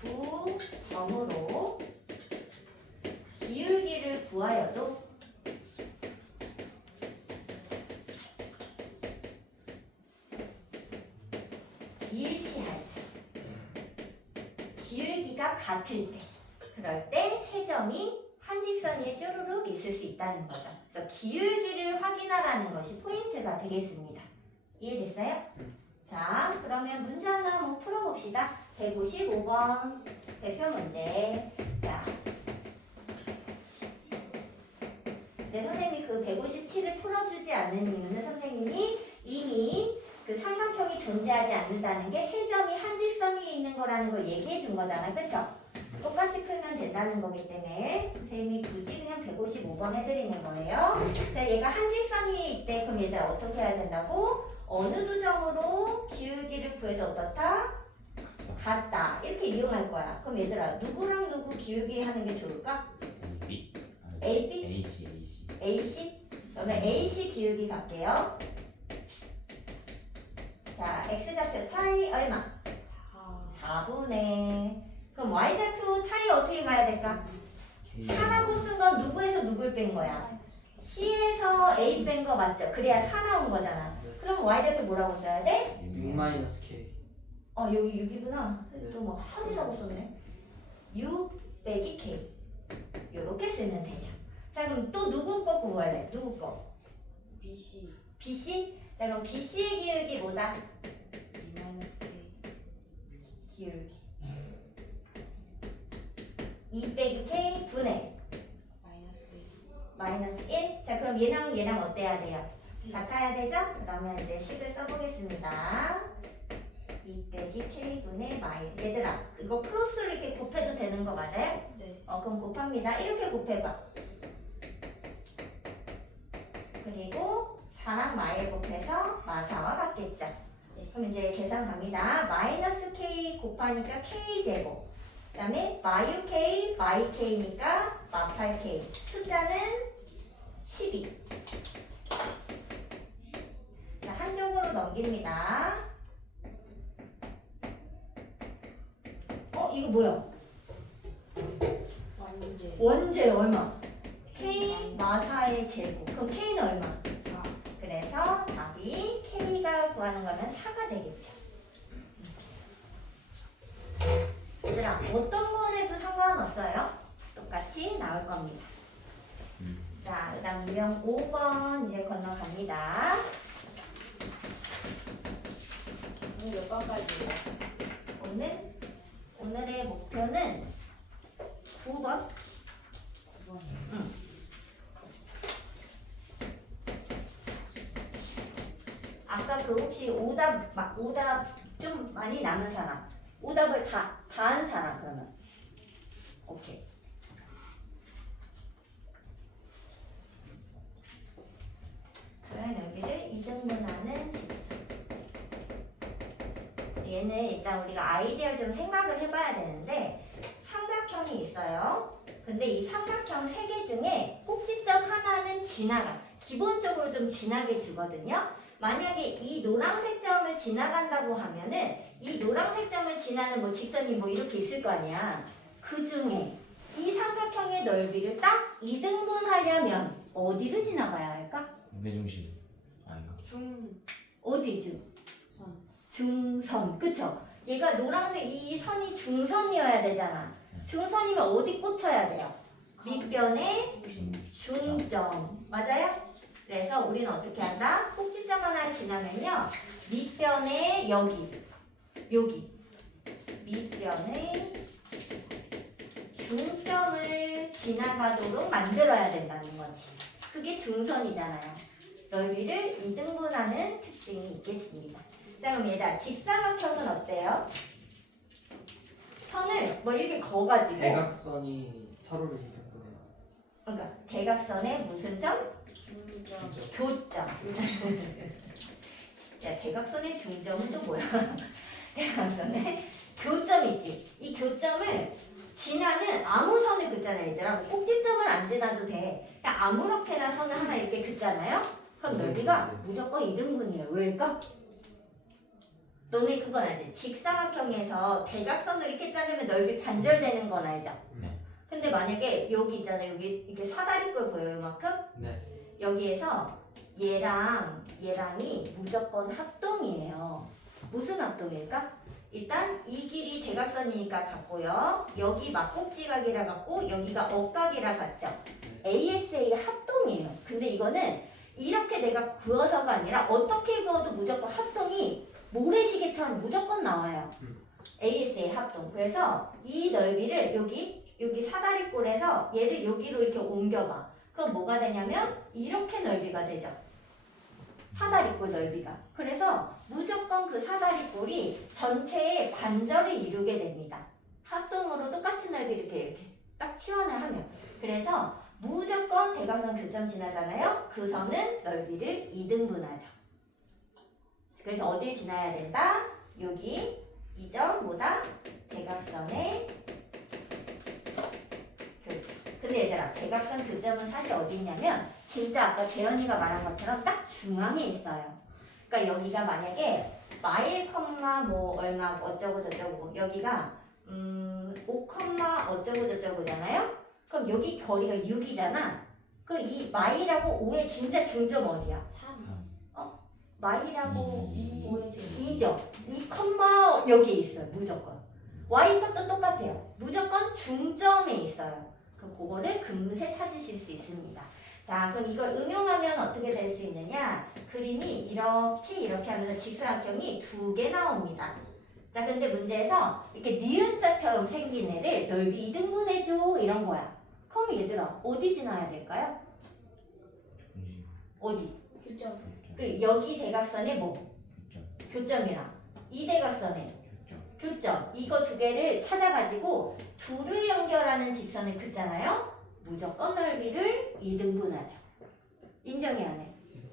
두 점으로 기울기를 구하여도 일치할 때, 기울기가 같을 때, 그럴 때 세 점이 한 직선 위에 쭈루룩 있을 수 있다는 거죠. 그래서 기울기를 확인하라는 것이 포인트가 되겠습니다. 이해됐어요? 자, 그러면 문제 하나 한번 풀어봅시다. 155번 대표 문제. 자, 네, 선생님이 그 157을 풀어주지 않는 이유는 선생님이 이미 그 삼각형이 존재하지 않는다는 게 세 점이 한 직선 위에 있는 거라는 걸 얘기해 준 거잖아요. 그쵸? 똑같이 풀면 된다는 거기 때문에 선생님이 굳이 그냥 155번 해드리는 거예요. 자, 얘가 한 직선 위에 있대. 그럼 얘들아 어떻게 해야 된다고? 어느 두 점으로 기울기를 구해도 어떻다? 같다. 이렇게 이용할 거야. 그럼 얘들아 누구랑 누구 기울기 하는 게 좋을까? B. A, B? AC. AC? 그러면 AC 기울기 갈게요. 자, X좌표 차이 얼마? 4분의. 그럼 Y좌표 차이 어떻게 가야 될까? 4라고 쓴 건 누구에서 누굴 뺀 거야? C에서 A 뺀 거 맞죠? 그래야 4 나온 거잖아. 그럼 Y좌표 뭐라고 써야 돼? 6-K. 여기 6이구나. 또 막 3이라고 썼네. 6 빼기 K. 요렇게 쓰면 되죠. 자, 그럼 또 누구 거 구할래? 누구 거? BC BC? 자, 그럼 BC의 기울기 뭐다? -K 기울기 2 빼기 K 분의 마이너스 1. 자, 그럼 얘랑 어때야 돼요? 같아야 되죠? 그러면 이제 식을 써보겠습니다. 2 빼기 K 분의 얘들아 이거 크로스로 이렇게 곱해도 되는 거 맞아요? 네. 그럼 곱합니다. 이렇게 곱해봐. 그리고 4랑 마에 곱해서 마사와 같겠죠? 네. 그럼 이제 계산 갑니다. 마이너스 K 곱하니까 K제곱. 그 다음에 마유 K, 마이 K니까 마8 K. 숫자는 12. 자, 한쪽으로 넘깁니다. 이거 뭐야? 완제 원제 얼마? K 마4의 제곱. 그럼 K는 얼마? 4 그래서 답이 K가 구하는 거는 4가 되겠죠. 얘들아, 어떤 걸 해도 상관없어요. 똑같이 나올 겁니다. 자, 그 다음 유형 5번 이제 건너갑니다. 몇 번까지예요? 오늘의 목표는 9번. 9번 아까 그 혹시 오답 좀 많이 남은 사람, 오답을 다 한 사람 그러면 오케이. 그러면 여기를 이등분하는 직선. 얘는 일단 우리가 아이디어를 좀 생각을 해봐야 되는데 삼각형이 있어요. 근데 이 삼각형 3개 중에 꼭지점 하나는 지나가. 기본적으로 좀 지나게 주거든요. 만약에 이 노란색 점을 지나간다고 하면은 이 노란색 점을 지나는 뭐 직선이 뭐 이렇게 있을 거 아니야. 그 중에 이 삼각형의 넓이를 딱 2등분하려면 어디를 지나가야 할까? 무게중심 아닌가? 어디 중? 선 중선. 그쵸? 얘가 노란색 이 선이 중선이어야 되잖아. 중선이면 어디 꽂혀야 돼요? 밑변의 중점. 맞아요? 그래서 우리는 어떻게 한다? 꼭지점 하나 지나면요. 밑변의 여기 밑변의 중점을 지나가도록 만들어야 된다는 거지. 그게 중선이잖아요. 넓이를 2등분하는 특징이 있겠습니다. 자, 그럼 얘들아, 직사각형은 어때요? 선을 뭐 이렇게 그어가지고 대각선이 서로를 이등분해요. 그러니까 대각선의 무슨 점? 중점. 교점. 야, 대각선의 중점은 또 뭐야? 대각선의 교점이지. 이 교점을 지나는 아무 선을 긋잖아요, 얘들아. 꼭지점을 안 지나도 돼. 그냥 아무렇게나 선을 하나 이렇게 긋잖아요. 그럼 넓이가 무조건 2등분이에요. 왜일까? 너네 그건 알지? 직사각형에서 대각선을 이렇게 자르면 넓이 반절되는 건 알죠? 네. 근데 만약에 여기 있잖아요. 여기 이렇게 사다리꼴 보여요, 이만큼? 네. 여기에서 얘랑이 무조건 합동이에요. 무슨 합동일까? 일단 이 길이 대각선이니까 같고요. 여기 막꼭지각이라 같고 여기가 억각이라 같죠. ASA 합동이에요. 근데 이거는 이렇게 내가 그어서가 아니라 어떻게 그어도 무조건 합동이 모래시계처럼 무조건 나와요. ASA 합동. 그래서 이 넓이를 여기 사다리꼴에서 얘를 여기로 이렇게 옮겨봐. 그럼 뭐가 되냐면 이렇게 넓이가 되죠. 사다리꼴 넓이가. 그래서 무조건 그 사다리꼴이 전체의 반절을 이루게 됩니다. 합동으로 똑같은 넓이 이렇게 딱 치환을 하면. 그래서 무조건 대각선 교점 지나잖아요. 그 선은 넓이를 2등분하죠. 그래서 어딜 지나야 된다? 여기 이 점 뭐다? 대각선의 근데 얘들아, 대각선 교점은 사실 어디 있냐면 진짜 아까 재현이가 말한 것처럼 딱 중앙에 있어요. 그러니까 여기가 만약에 마일 컴마 뭐 얼마 어쩌고 저쩌고 여기가 5 컴마 어쩌고 저쩌고잖아요. 그럼 여기 거리가 6이잖아. 그 이 마일하고 5의 진짜 중점 어디야? 3. 마일하고 2. 5의 중점 2점. 2 컴마 여기에 있어요. 무조건. Y값도 똑같아요. 무조건 중점에 있어요. 그거를 금세 찾으실 수 있습니다. 자, 그럼 이걸 응용하면 어떻게 될 수 있느냐? 그림이 이렇게 하면서 직사각형이 2개 나옵니다. 자, 근데 문제에서 이렇게 니은자처럼 생긴 애를 넓이 2등분해줘 이런 거야. 그럼 얘들아 어디 지나야 될까요? 중심. 어디? 교점. 그 여기 대각선의 뭐? 교점. 교점이랑 이 대각선의 교점. 교점 이거 두 개를 찾아가지고 둘을 연결하는 직선을 긋잖아요. 무조건 넓이를 2등분하죠. 인정이 안 해?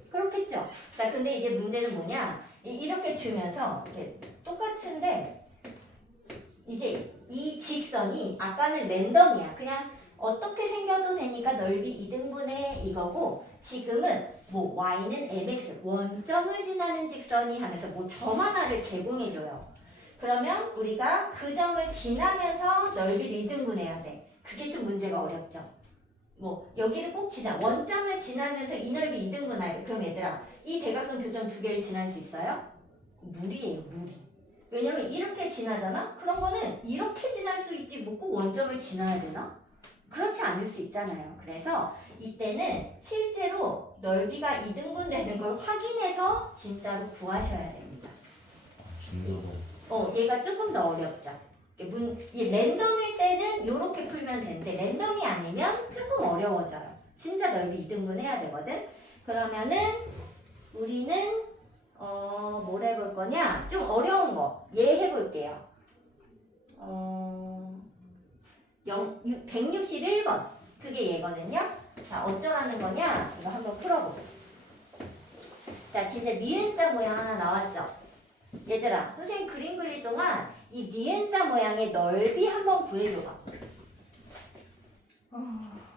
그렇겠죠? 자, 근데 이제 문제는 뭐냐? 이렇게 주면서 이렇게 똑같은데 이제 이 직선이 아까는 랜덤이야. 그냥 어떻게 생겨도 되니까 넓이 2등분의 이거고 지금은 뭐 y는 mx 원점을 지나는 직선이 하면서 뭐 점 하나를 제공해줘요. 그러면 우리가 그 점을 지나면서 넓이를 2등분해야 돼. 그게 좀 문제가 어렵죠. 뭐 여기를 꼭 지나 원점을 지나면서 이 넓이 2등분해야 돼. 그럼 얘들아 이 대각선 교점 두 개를 지날 수 있어요? 무리예요, 무리. 왜냐면 이렇게 지나잖아? 그런 거는 이렇게 지날 수 있지 뭐 꼭 원점을 지나야 되나? 그렇지 않을 수 있잖아요. 그래서 이때는 실제로 넓이가 2등분 되는 걸 확인해서 진짜로 구하셔야 됩니다. 중요도. 얘가 조금 더 어렵죠. 이 랜덤일 때는 이렇게 풀면 되는데 랜덤이 아니면 조금 어려워져요. 진짜 넓이 2등분 해야 되거든. 그러면은 우리는 뭘 해볼 거냐? 좀 어려운 거. 얘 해볼게요. 161번. 그게 얘거든요. 자, 어쩌라는 거냐? 이거 한번 풀어보고. 자, 진짜 니은자 모양 하나 나왔죠? 얘들아, 선생님 그림 그릴 동안 이 니은자 모양의 넓이 한번 구해줘봐.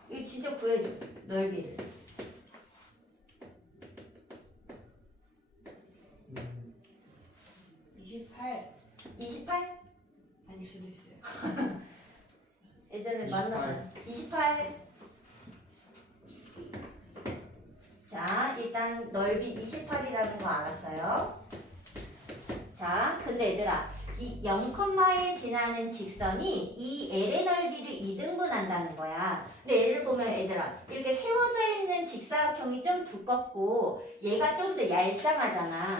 이거 진짜 구해줘. 넓이를. 28. 28? 아닐 수도 있어요. 애들을 28. 만나면 28. 자, 일단 넓이 28이라는 거 알았어요. 자, 근데 얘들아, 이 0,1 지나는 직선이 이 L의 넓이를 2등분한다는 거야. 근데 얘를 보면 얘들아, 이렇게 세워져 있는 직사각형이 좀 두껍고 얘가 좀 더 얄쌍하잖아.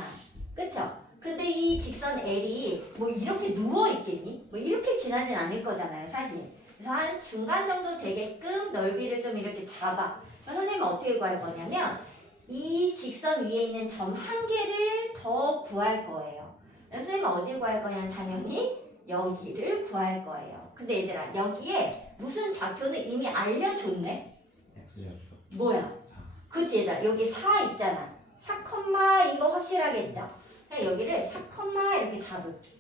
그쵸? 근데 이 직선 L이 뭐 이렇게 누워 있겠니? 뭐 이렇게 지나진 않을 거잖아요, 사실. 그래서 한 중간 정도 되게끔 넓이를 좀 이렇게 잡아. 선생님은 어떻게 구할 거냐면 이 직선 위에 있는 점 한 개를 더 구할 거예요. 선생님은 어디 구할 거냐면 당연히 여기를 구할 거예요. 근데 얘들아 여기에 무슨 좌표는 이미 알려줬네. X좌표 뭐야? 4. 그치 얘들아 여기 4 있잖아. 4인 거 확실하겠죠? 그냥 여기를 4, 이렇게 잡을게.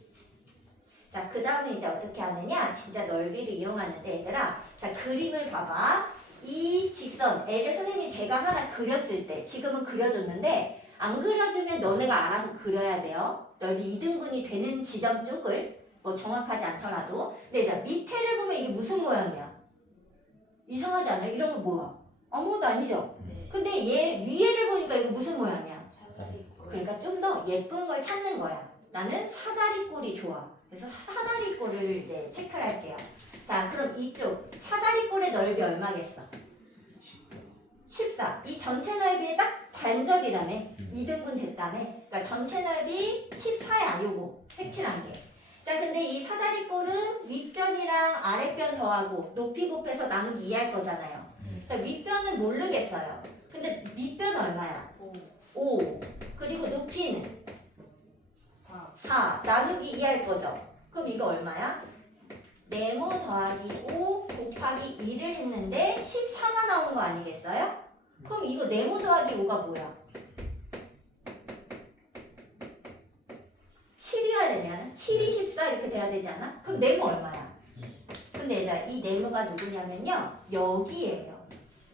자, 그 다음에 이제 어떻게 하느냐? 진짜 넓이를 이용하는데 얘들아 자 그림을 봐봐. 이 직선 L을 선생님이 대각 하나 그렸을 때 지금은 그려줬는데 안 그려주면 너네가 알아서 그려야 돼요. 넓이 2등분이 되는 지점 쪽을 뭐 정확하지 않더라도 근데 얘들아 밑에를 보면 이게 무슨 모양이야? 이상하지 않아요? 이런 거 뭐야? 아무것도 아니죠? 네. 근데 얘 위에를 보니까 이거 무슨 모양이야? 사다리 꼴. 그러니까 좀 더 예쁜 걸 찾는 거야. 나는 사다리 꼴이 좋아. 그래서 사다리 꼴을 이제 체크를 할게요. 자, 그럼 이쪽 사다리 꼴의 넓이 얼마겠어? 14. 이 전체 넓이의 딱 반절이라며. 2등분 됐다며. 그러니까 전체 넓이 14야, 요거. 색칠한 게. 자, 근데 이 사다리 꼴은 윗변이랑 아랫변 더하고 높이 곱해서 나누기 2할 거잖아요. 자, 윗변은 모르겠어요. 근데 밑변은 얼마야? 5. 그리고 높이는 4. 나누기 2할 거죠. 그럼 이거 얼마야? 네모 더하기 5 곱하기 2를 했는데 14가 나온 거 아니겠어요? 그럼 이거 네모 더하기 5가 뭐야? 7이어야 되냐? 7이 14 이렇게 돼야 되지 않아? 그럼 네모 얼마야? 근데 얘들아 이 네모가 누구냐면요 여기에요.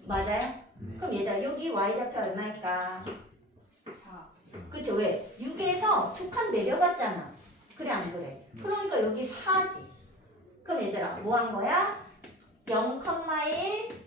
맞아요? 그럼 얘들아 여기 y좌표 얼마일까? 4. 그쵸? 왜? 6에서 두 칸 내려갔잖아. 그래 안 그래? 그러니까 여기 4지. 그럼 얘들아 뭐 한 거야? 0,1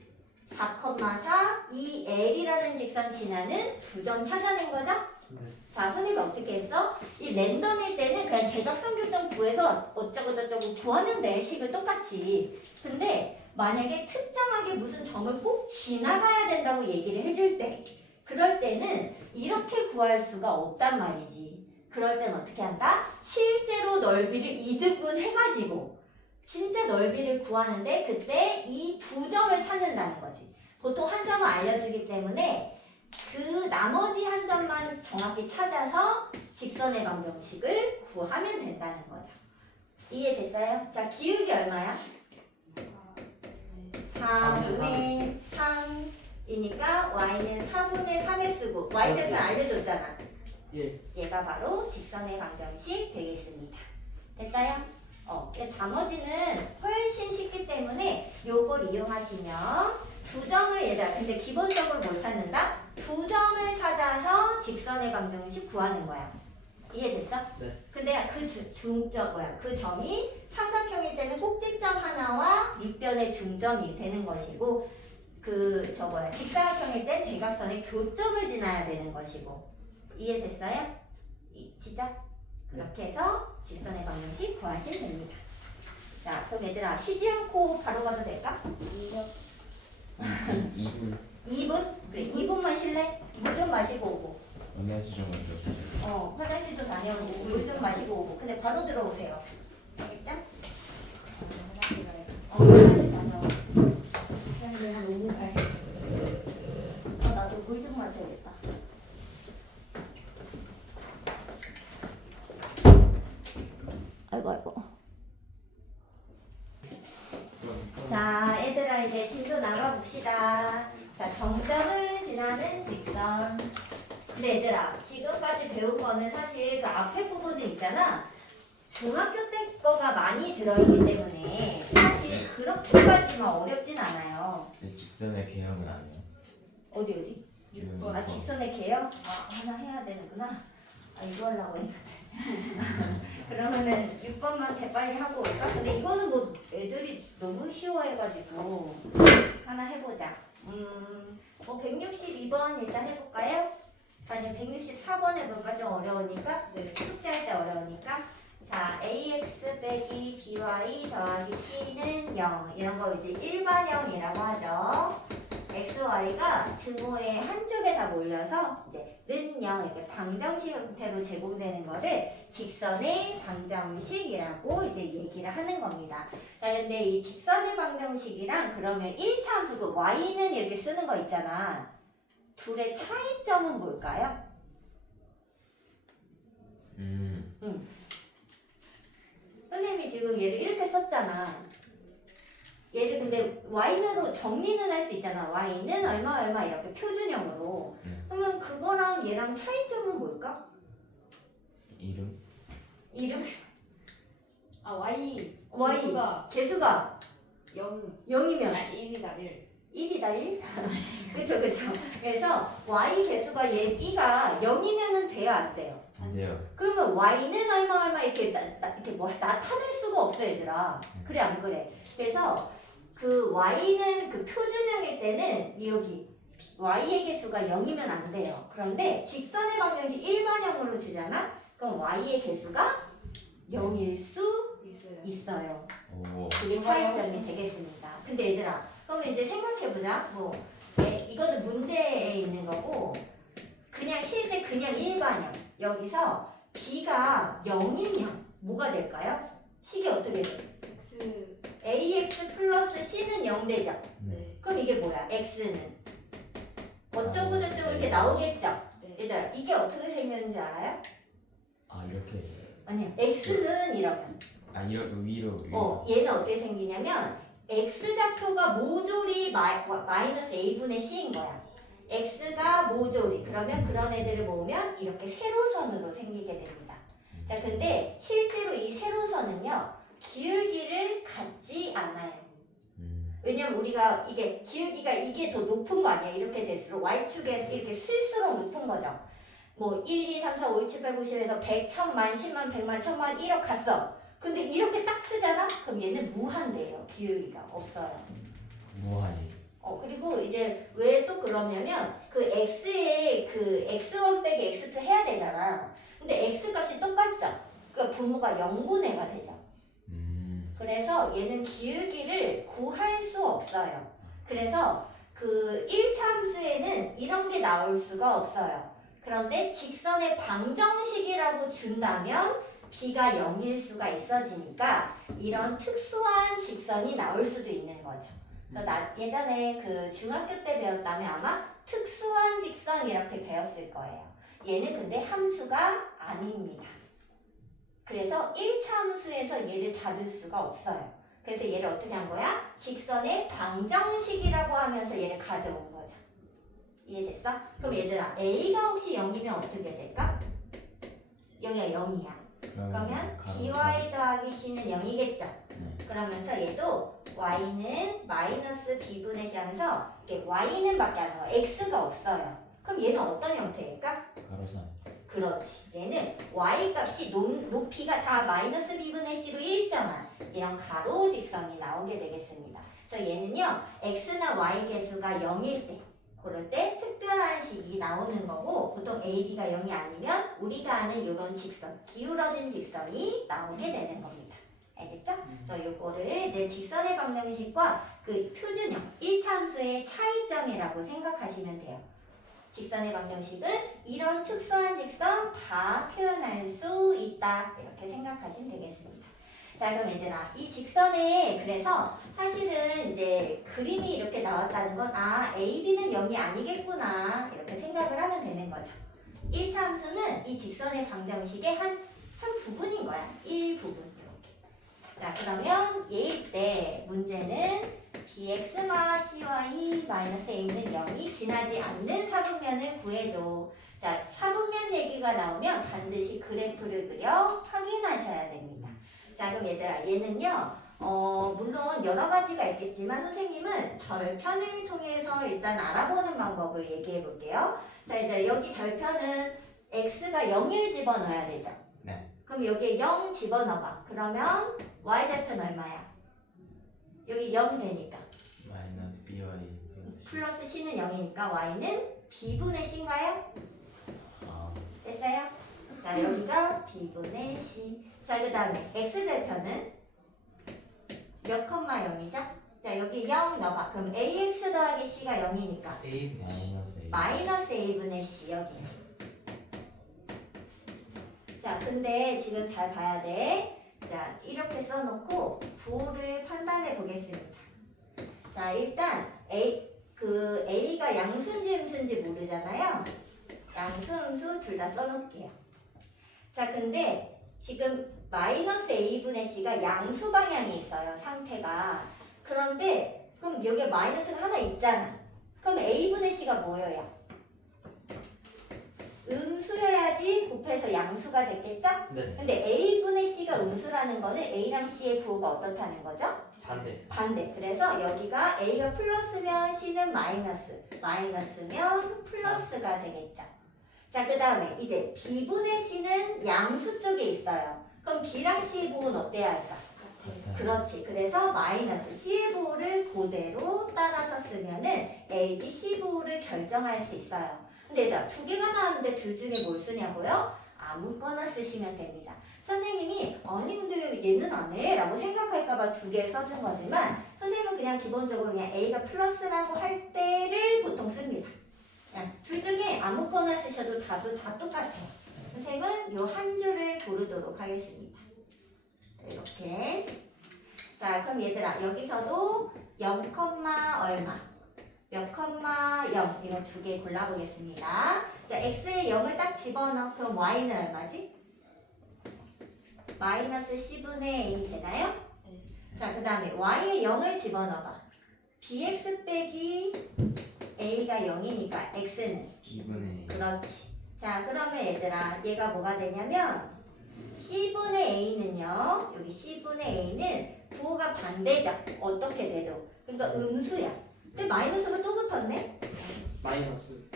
4,4 이 L이라는 직선 지나는 두 점 찾아낸 거죠? 네. 자 선생님이 어떻게 했어? 이 랜덤일 때는 그냥 대각선 교점 구해서 어쩌고저쩌고 구하면 돼. 식을 똑같이. 근데 만약에 특정하게 무슨 점을 꼭 지나가야 된다고 얘기를 해줄 때 그럴 때는 이렇게 구할 수가 없단 말이지. 그럴 땐 어떻게 한다? 실제로 넓이를 2등분 해가지고 진짜 넓이를 구하는데 그때 이 두 점을 찾는다는 거지. 보통 한 점은 알려주기 때문에 그 나머지 한 점만 정확히 찾아서 직선의 방정식을 구하면 된다는 거죠. 이해됐어요? 자, 기울기 얼마야? 4분의 3이니까 y는 4분의 3에 쓰고 y좌표는 알려줬잖아. 1. 얘가 바로 직선의 방정식 되겠습니다. 됐어요? 나머지는 훨씬 쉽기 때문에 요걸 이용하시면 두 점을 얘들아 근데 기본적으로 뭘 찾는다? 두 점을 찾아서 직선의 방정식 구하는 거야. 이해됐어? 네. 근데 그 점이 삼각형일 때는 꼭지점 하나와 밑변의 중점이 되는 것이고 직사각형일 때 대각선의 교점을 지나야 되는 것이고 이해됐어요? 진짜? 그렇게 해서 직선의 방정식 구하시면 됩니다. 자, 그럼 얘들아 쉬지 않고 바로 가도 될까? 2분 2분? 그래, 2분만 쉴래? 물 좀 마시고 오고. 연애하시 좀 먼저. 화장실도 다녀오고 물 좀 마시고 오고. 근데 바로 들어오세요. 알겠죠? 화장실 다녀오고. 화장실 한 5분 가야 나도 물 좀 마셔야겠다. 아이고. 자, 얘들아 이제 진도 나가봅시다. 자, 정점을 지나는 직선. 근데 얘들아 지금까지 배운 거는 사실 그 앞에 부분은 있잖아. 중학교 때 거가 많이 들어있기 때문에 사실 그렇게까지만 어렵진 않아요. 직선의 개형은 아니에요. 어디? 아, 직선의 개요? 하나 해야 되는구나. 이거 하려고 했는데. 그러면은 6번만 재빨리 하고 올까? 근데 이거는 뭐 애들이 너무 쉬워해가지고 하나 해보자. 162번 일단 해볼까요? 아니 164번 해볼까? 좀 어려우니까? 숙제할 때 어려우니까. 자, ax 빼기 by 더하기 c는 0 이런 거 이제 일반형이라고 하죠. x, y가 등호의 한쪽에 다 몰려서 이제 는 0 이렇게 방정식 형태로 제공되는 거를 직선의 방정식이라고 이제 얘기를 하는 겁니다. 자, 근데 이 직선의 방정식이랑 그러면 1차 함수 그 y는 이렇게 쓰는 거 있잖아. 둘의 차이점은 뭘까요? 선생님이 지금 얘를 이렇게 썼잖아. 얘를 근데 y는로 정리는 할 수 있잖아. y는 얼마 얼마 이렇게 표준형으로. 그러면 그거랑 얘랑 차이점은 뭘까? 이름? 이름? 아 y y 개수가 개수가 0 0이면 1이다 1. 1이다 1? 그쵸 그쵸. 그래서 y 개수가 얘 b가 0이면은 돼요 안 돼요? 안 돼요. 그러면 y는 얼마 얼마 이렇게 이렇게 뭐 나타낼 수가 없어 얘들아. 그래 안 그래? 그래서 그 y는 그 표준형일 때는 여기 y의 개수가 0이면 안 돼요. 그런데 직선의 방정식 일반형으로 주잖아. 그럼 y의 개수가 0일 수 있어요. 있어요. 오. 그게 차이점이 되겠습니다. 근데 얘들아, 그러면 이제 생각해보자. 뭐 이거는 문제에 있는 거고 그냥 실제 그냥 일반형. 여기서 b가 0이면 뭐가 될까요? 식이 어떻게 돼? x ax 플러스 c는 0 되죠? 네. 그럼 이게 뭐야? x는 어쩌고 저쩌고 이렇게 나오겠죠? 네. 얘들아, 이게 어떻게 생겼는지 알아요? 아 이렇게. 아니야. x는 이러면 이렇게 위로. 얘는 어떻게 생기냐면 x좌표가 모조리 마이너스 a분의 c인 거야. x가 모조리. 그러면 그런 애들을 모으면 이렇게 세로선으로 생기게 됩니다. 자, 근데 실제로 이 세로선은요 기울기를 갖지 않아요. 왜냐면 우리가 이게 기울기가 이게 더 높은 거 아니야? 이렇게 될수록 y축에 이렇게 쓸수록 높은 거죠. 뭐 1, 2, 3, 4, 5, 6, 7, 8, 9, 10에서 100, 1000만, 10만, 100만, 1000만, 1억 갔어. 근데 이렇게 딱 쓰잖아? 그럼 얘는 무한대예요. 기울기가 없어요. 무한히. 그리고 이제 왜 또 그러냐면 그 x에 그 x1 빼기 x2 해야 되잖아. 근데 x 값이 똑같죠? 그러니까 분모가 0분의가 되죠. 그래서 얘는 기울기를 구할 수 없어요. 그래서 그 1차 함수에는 이런 게 나올 수가 없어요. 그런데 직선의 방정식이라고 준다면 b가 0일 수가 있어지니까 이런 특수한 직선이 나올 수도 있는 거죠. 그래서 나 예전에 그 중학교 때 배웠다면 아마 특수한 직선 이렇게 배웠을 거예요. 얘는 근데 함수가 아닙니다. 그래서 1차 함수에서 얘를 다룰 수가 없어요. 그래서 얘를 어떻게 한 거야? 직선의 방정식이라고 하면서 얘를 가져온 거죠. 이해됐어? 그럼 얘들아, a가 혹시 0이면 어떻게 될까? 여기가 0이야. 그러면 by 더하기 c는 0이겠죠? 네. 그러면서 얘도 y는 마이너스 b분의 c 하면서 이게 y는 밖에 안 나와. x가 없어요. 그럼 얘는 어떤 형태일까? 가로선. 그렇지. 얘는 y 값이 높이가 다 마이너스 b분의 c로 일정한 이런 가로 직선이 나오게 되겠습니다. 그래서 얘는요, x나 y 개수가 0일 때, 그럴 때 특별한 식이 나오는 거고, 보통 AB가 0이 아니면 우리가 아는 이런 직선, 기울어진 직선이 나오게 되는 겁니다. 알겠죠? 그래서 요거를 이제 직선의 방정식과 그 표준형, 1차 함수의 차이점이라고 생각하시면 돼요. 직선의 방정식은 이런 특수한 직선 다 표현할 수 있다. 이렇게 생각하시면 되겠습니다. 자, 그럼 얘들아, 이 직선에 그래서 사실은 이제 그림이 이렇게 나왔다는 건 AB는 0이 아니겠구나. 이렇게 생각을 하면 되는 거죠. 1차 함수는 이 직선의 방정식의 한 부분인 거야. 일부분 이렇게. 자, 그러면 얘일 때 문제는 bx마 cy-a는 0이 지나지 않는 사분면을 구해줘. 자, 사분면 얘기가 나오면 반드시 그래프를 그려 확인하셔야 됩니다. 자, 그럼 얘들아, 얘는요, 물론 여러 가지가 있겠지만 선생님은 절편을 통해서 일단 알아보는 방법을 얘기해 볼게요. 자, 얘들아, 여기 절편은 x가 0을 집어넣어야 되죠? 네. 그럼 여기에 0 집어넣어봐. 그러면 y절편 얼마야? 여기 0 되니까. 마이너스 by 플러스 c는 0이니까 y는 b분의 c인가요? 됐어요? 자, 여기가 b분의 c. 자, 그 다음에 x절편은 몇 컴마 0이죠? 자 여기 0 넣어봐. 그럼 ax 더하기 c가 0이니까 A 마이너스 A. 마이너스 a분의 c 여기. 자 근데 지금 잘 봐야 돼. 자 이렇게 써놓고 부호를 판단해 보겠습니다. 자 일단 A가 양수인지 음수인지 모르잖아요. 양수 음수 둘 다 써놓을게요. 자 근데 지금 마이너스 a분의 c가 양수 방향이 있어요. 상태가. 그런데 그럼 여기에 마이너스가 하나 있잖아. 그럼 a분의 c가 뭐예요? 음수여야지 곱해서 양수가 됐겠죠? 네. 근데 a분의 c가 음수라는 거는 a랑 c의 부호가 어떻다는 거죠? 반대. 반대. 그래서 여기가 a가 플러스면 c는 마이너스, 마이너스면 플러스가 되겠죠. 자, 그 다음에 이제 b분의 c는 양수 쪽에 있어요. 그럼 b랑 c의 부호는 어때야 할까? 그렇지. 그래서 마이너스 c의 부호를 그대로 따라서 쓰면은 a, b, c 부호를 결정할 수 있어요. 근데 얘들아, 두 개가 나왔는데 둘 중에 뭘 쓰냐고요? 아무거나 쓰시면 됩니다. 선생님이 아니 근데 왜 얘는 안 해? 라고 생각할까봐 두 개 써준 거지만 선생님은 그냥 기본적으로 그냥 A가 플러스라고 할 때를 보통 씁니다. 둘 중에 아무거나 쓰셔도 답은 다 똑같아요. 선생님은 요 한 줄을 고르도록 하겠습니다. 이렇게. 자 그럼 얘들아 여기서도 0, 얼마 몇 컴마 0 이거 두 개 골라보겠습니다. 자 x에 0을 딱 집어넣어. 그럼 y는 얼마지? 마이너스 c분의 a 되나요? 네. 자, 그 다음에 y에 0을 집어넣어봐. bx 빼기 a가 0이니까 x는 2분의 A. 그렇지. 자, 그러면 얘들아 얘가 뭐가 되냐면 c분의 a는요. 여기 c분의 a는 부호가 반대죠. 어떻게 돼도. 그러니까 음수야. 근데 마이너스가 또 붙었네? 마이너스.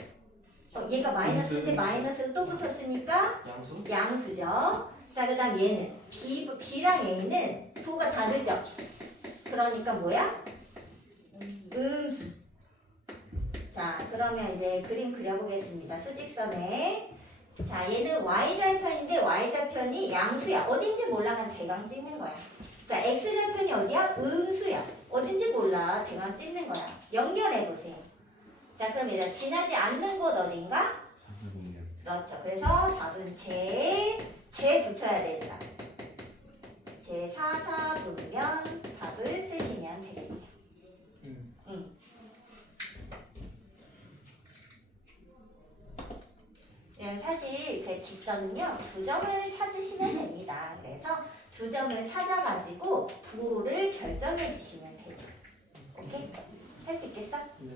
얘가 마이너스인데 음수. 마이너스가 또 붙었으니까 양수. 양수죠. 자, 그 다음 얘는 B랑 A는 부호가 다르죠? 그러니까 뭐야? 음수. 자, 그러면 이제 그림 그려보겠습니다. 수직선에. 자, 얘는 Y좌편인데 Y좌편이 양수야. 어딘지 몰라. 그냥 대강 찍는 거야. 자, X좌편이 어디야? 음수야. 어딘지 몰라. 대강 찍는 거야. 연결해보세요. 자, 그럼 얘들아 지나지 않는 곳 어딘가? 406. 그렇죠. 그래서 답은 제 붙여야 되니까. 제 4 부르면 답을 쓰시면 되겠죠. 사실 그 직선은요 두 점을 찾으시면 됩니다. 그래서 두 점을 찾아가지고 부호를 결정해 주시면 되죠. 오케이? 할 수 있겠어? 네.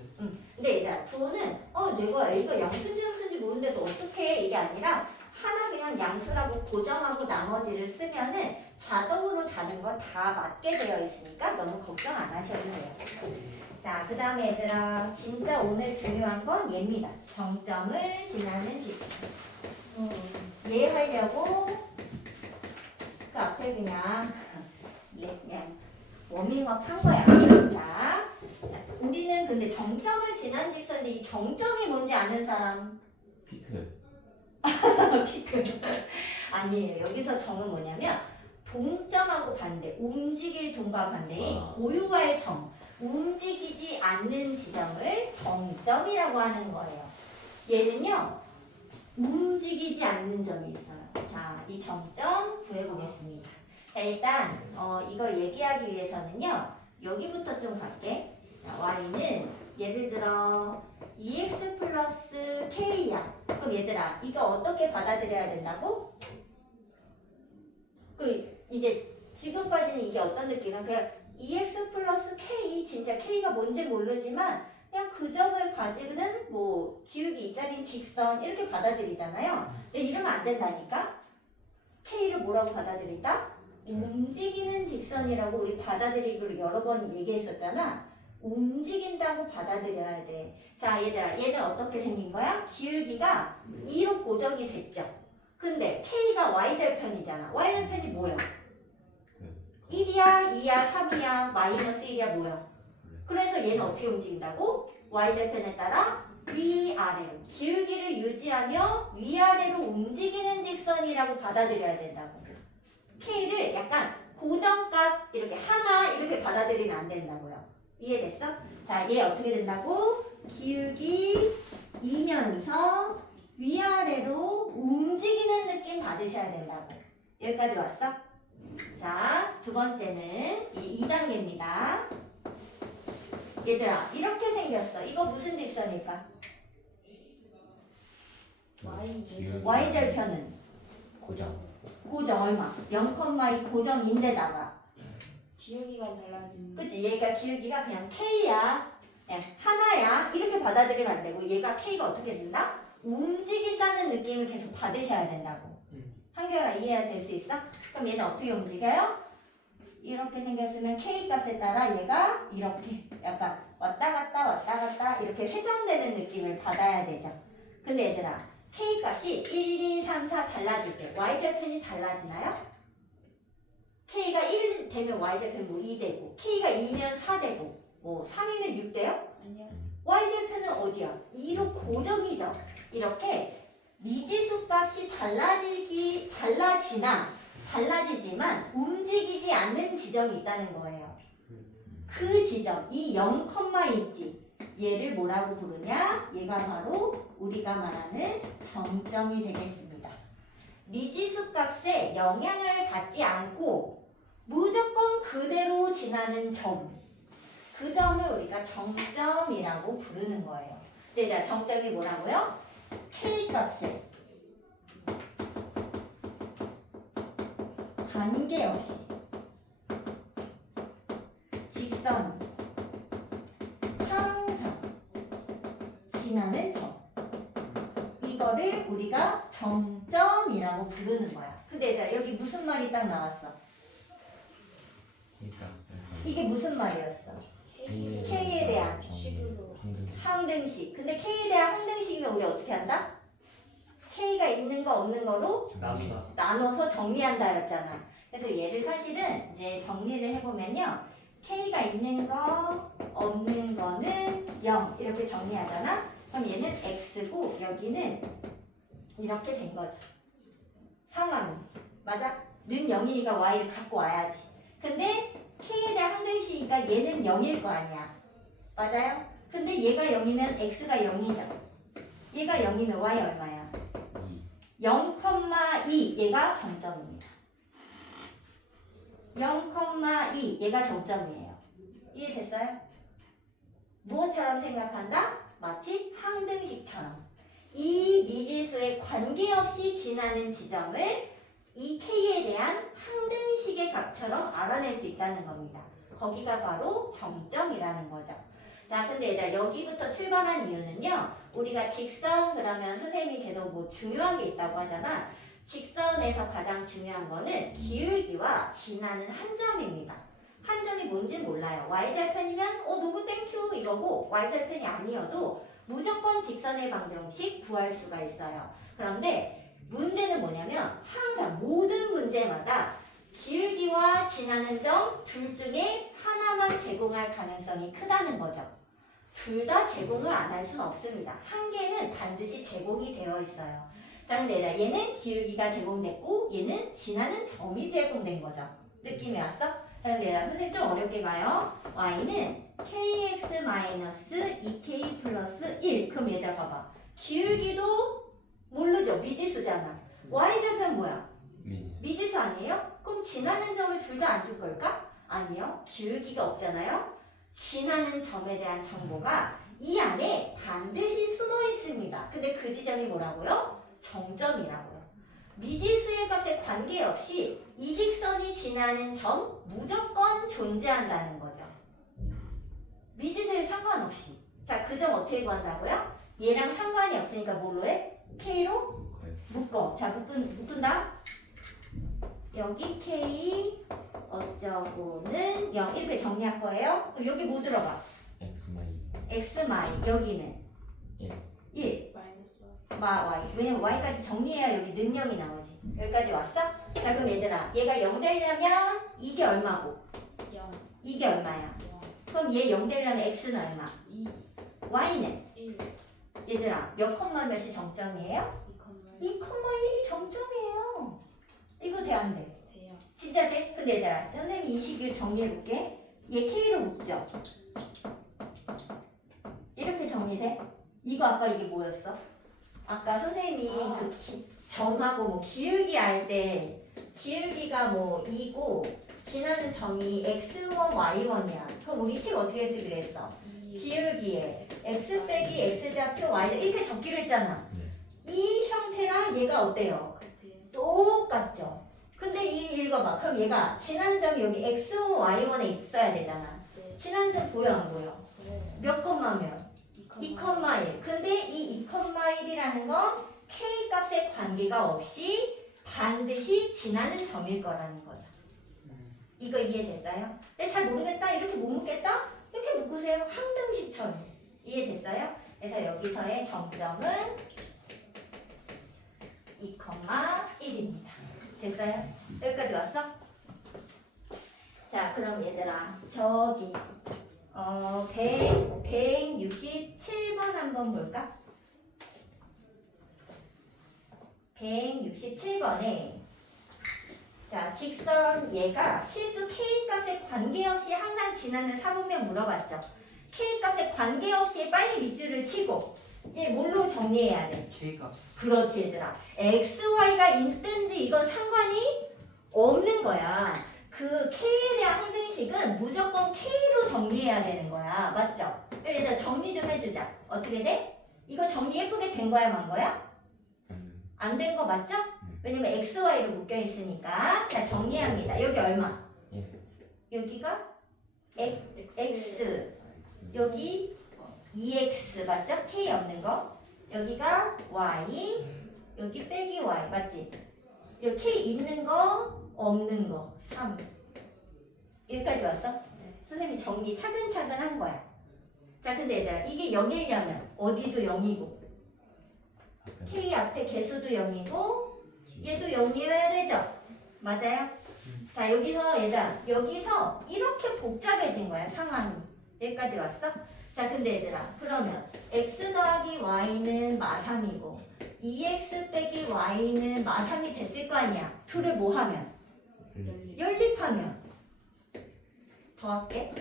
근데 얘들아 부호는 내가 A가 양수인지 음수인지 모르는데도 어떻게 이게 아니라 하나 그냥 양수라고 고정하고 나머지를 쓰면은 자동으로 다른 거 다 맞게 되어 있으니까 너무 걱정 안 하셔도 돼요. 자, 그 다음에 얘들아 진짜 오늘 중요한 건 얘입니다. 정점을 지나는 직선. 얘 하려고 그 앞에 그냥 워밍업 한 거야. 자, 우리는 근데 정점을 지난 직선인데 이 정점이 뭔지 아는 사람? 피크. 피크. 아니에요. 여기서 정은 뭐냐면 동점하고 반대, 움직일 동과 반대인 고유할 점, 움직이지 않는 지점을 정점이라고 하는 거예요. 얘는요, 움직이지 않는 점이 있어요. 자, 이 정점 구해보겠습니다. 자, 일단 이걸 얘기하기 위해서는요, 여기부터 좀 갈게. 자, y는 예를 들어 2x 플러스 k야. 그럼 얘들아, 이거 어떻게 받아들여야 된다고? 이제 지금까지는 이게 어떤 느낌이야? 그냥 2x 플러스 k, 진짜 k가 뭔지 모르지만 그냥 그 점을 가지고는 뭐 기울기 2짜리 직선 이렇게 받아들이잖아요. 근데 이러면 안 된다니까? k를 뭐라고 받아들인다? 움직이는 직선이라고 우리 받아들이기로 여러 번 얘기했었잖아. 움직인다고 받아들여야 돼. 자, 얘들아, 얘는 어떻게 생긴 거야? 기울기가 2로 고정이 됐죠. 근데 k가 y절편이잖아. y절편이 뭐야? 1이야, 2야, 3이야, 마이너스 1이야, 뭐야? 그래서 얘는 어떻게 움직인다고? y절편에 따라 위아래로 기울기를 유지하며 위아래로 움직이는 직선이라고 받아들여야 된다고. k를 약간 고정값 이렇게 하나 이렇게 받아들이면 안 된다고요. 이해됐어? 자, 얘 어떻게 된다고? 기울기 이면서 위아래로 움직이는 느낌 받으셔야 된다고. 여기까지 왔어? 자, 두 번째는 2단계입니다. 얘들아, 이렇게 생겼어. 이거 무슨 직선일까? y절편은 고정. 고정 얼마? 0,2 고정인데다가 기울기가 달라지는. 그치? 얘가 기울기가 그냥 k야. 그냥 하나야. 이렇게 받아들이면 안 되고 얘가 k가 어떻게 된다? 움직인다는 느낌을 계속 받으셔야 된다고. 한결아 이해가 될 수 있어? 그럼 얘는 어떻게 움직여요? 이렇게 생겼으면 k 값에 따라 얘가 이렇게 약간 왔다 갔다 이렇게 회전되는 느낌을 받아야 되죠. 근데 얘들아 k 값이 1, 2, 3, 4 달라질 때 y절편이 달라지나요? k가 1 되면 y절편 뭐 2 되고 k가 2면 4 되고 뭐 3이면 6 돼요? 아니요. y절편은 어디야? 2로 고정이죠. 이렇게 미지수 값이 달라지지만 움직이지 않는 지점이 있다는 거예요. 그 지점, 이 0,2지 얘를 뭐라고 부르냐? 얘가 바로 우리가 말하는 정점이 되겠습니다. 미지수 값에 영향을 받지 않고 무조건 그대로 지나는 점, 그 점을 우리가 정점이라고 부르는 거예요. 근데 정점이 뭐라고요? k 값에 관계없이 직선이 항상 지나는 점, 이거를 우리가 정점이라고 부르는 거야. 근데 얘들아 여기 무슨 말이 딱 나왔어? 이게 무슨 말이었어? K에 대한 식으로. 항등식. 근데 K에 대한 항등식이면 우리 어떻게 한다? K가 있는 거 없는 거로 나누다. 나눠서 정리한다였잖아. 그래서 얘를 사실은 이제 정리를 해보면요. K가 있는 거 없는 거는 0 이렇게 정리하잖아. 그럼 얘는 X고 여기는 이렇게 된 거죠. 상황이. 맞아? 는 0이니까 Y를 갖고 와야지. 근데 K에 대한 항등식이니까 얘는 0일 거 아니야. 맞아요? 근데 얘가 0이면 X가 0이죠. 얘가 0이면 Y 얼마야? 0,2 얘가 정점입니다. 0,2 얘가 정점이에요. 이해됐어요? 무엇처럼 생각한다? 마치 항등식처럼 이 미지수에 관계없이 지나는 지점을 이 K에 대한 항등식의 값처럼 알아낼 수 있다는 겁니다. 거기가 바로 정점이라는 거죠. 자, 근데 얘들아 여기부터 출발한 이유는요. 우리가 직선 그러면 선생님이 계속 뭐 중요한 게 있다고 하잖아. 직선에서 가장 중요한 거는 기울기와 지나는 한 점입니다. 한 점이 뭔지 몰라요. y절편이면 누구 땡큐 이거고 y절편이 아니어도 무조건 직선의 방정식 구할 수가 있어요. 그런데 문제는 뭐냐면 항상 모든 문제마다 기울기와 지나는 점 둘 중에 하나만 제공할 가능성이 크다는 거죠. 둘 다 제공을 안 할 수는 없습니다. 한 개는 반드시 제공이 되어 있어요. 자, 근데 얘는 기울기가 제공됐고 얘는 지나는 점이 제공된 거죠. 느낌이 왔어? 자, 근데 선생님 좀 어렵게 가요. y는 kx-2k 플러스 1. 그럼 얘들아 봐봐. 기울기도 모르죠. 미지수잖아. y절편 뭐야? 미지수 아니에요? 그럼 지나는 점을 둘 다 안 줄 걸까? 아니요. 기울기가 없잖아요. 지나는 점에 대한 정보가 이 안에 반드시 숨어 있습니다. 근데 그 지점이 뭐라고요? 정점이라고요. 미지수의 값에 관계없이 이 직선이 지나는 점 무조건 존재한다는 거죠. 미지수에 상관없이. 자, 그 점 어떻게 구한다고요? 얘랑 상관이 없으니까 뭘로 해? K로 묶어. 자, 묶은다. 여기 K 어쩌고는 0 이렇게 정리할 거예요. 그럼 여기 뭐 들어가? X 마이 여기는 1 마이너스. Y. 왜냐면 Y까지 정리해야 여기 는 0이 나오지. 여기까지 왔어? 자, 그럼 얘들아 얘가 0 되려면 이게 얼마고? 0. 이게 얼마야? 0. 그럼 얘 0 되려면 X는 얼마? 2. Y는? 1. 얘들아 몇 컴마 몇이 정점이에요? 2,1이 정점이에요. 이거 돼 안 돼? 돼요. 진짜 돼? 근데 얘들아 선생님이 이 식을 정리해볼게. 얘 K로 묶죠. 이렇게 정리돼? 이거 아까 이게 뭐였어? 아까 선생님이 그 점하고 뭐 기울기 알 때 기울기가 뭐 2고 지나는 점이 x1, y1이야. 그럼 우리 식 어떻게 쓰기로 했어? 기울기에 x 빼기 x좌표 y 이렇게 적기로 했잖아. 네. 이 형태랑 얘가 어때요? 똑같죠? 근데 이 읽어봐. 그럼 얘가 지난 점이 여기 x1, y1에 있어야 되잖아. 지난 점 보여 안 보여? 몇 컴마면? 2,1. 근데 이 2,1이라는 건 k 값의 관계가 없이 반드시 지나는 점일 거라는 거죠. 이거 이해됐어요? 근데 잘 모르겠다 이렇게 못 묻겠다? 이렇게 묶으세요. 항등식처럼. 이해됐어요? 그래서 여기서의 정점은 2,1입니다. 됐어요? 여기까지 왔어? 자 그럼 얘들아 저기 167번 한번 볼까? 167번에 자 직선 얘가 실수 K값에 관계없이 항상 지나는 사분면 물어봤죠. K값에 관계없이 빨리 밑줄을 치고 얘 뭘로 정리해야 돼? K 값. 그렇지 얘들아. XY가 있든지 이건 상관이 없는 거야. 그 K에 대한 항등식은 무조건 K로 정리해야 되는 거야. 맞죠? 얘들아 정리 좀 해주자. 어떻게 돼? 이거 정리 예쁘게 된 거야 만 거야? 안 된 거 맞죠? 왜냐면 XY로 묶여 있으니까. 자 정리합니다. 여기 얼마? 예. 여기가 X X. 여기 2X 맞죠? K 없는 거. 여기가 Y 여기 빼기 Y 맞지? 여기 K 있는 거 없는 거 3 여기까지 왔어? 선생님이 정리 차근차근 한 거야. 자 근데 얘들아 이게 0이려면 어디도 0이고 K 앞에 개수도 0이고 얘도 0이어야 되죠? 맞아요? 자 여기서 얘들아 여기서 이렇게 복잡해진 거야 상황이. 여기까지 왔어? 자 근데 얘들아 그러면 x 더하기 y는 마3이고 2x 빼기 y는 마3이 됐을 거 아니야. 둘을 뭐 하면? 연립하면 더할게.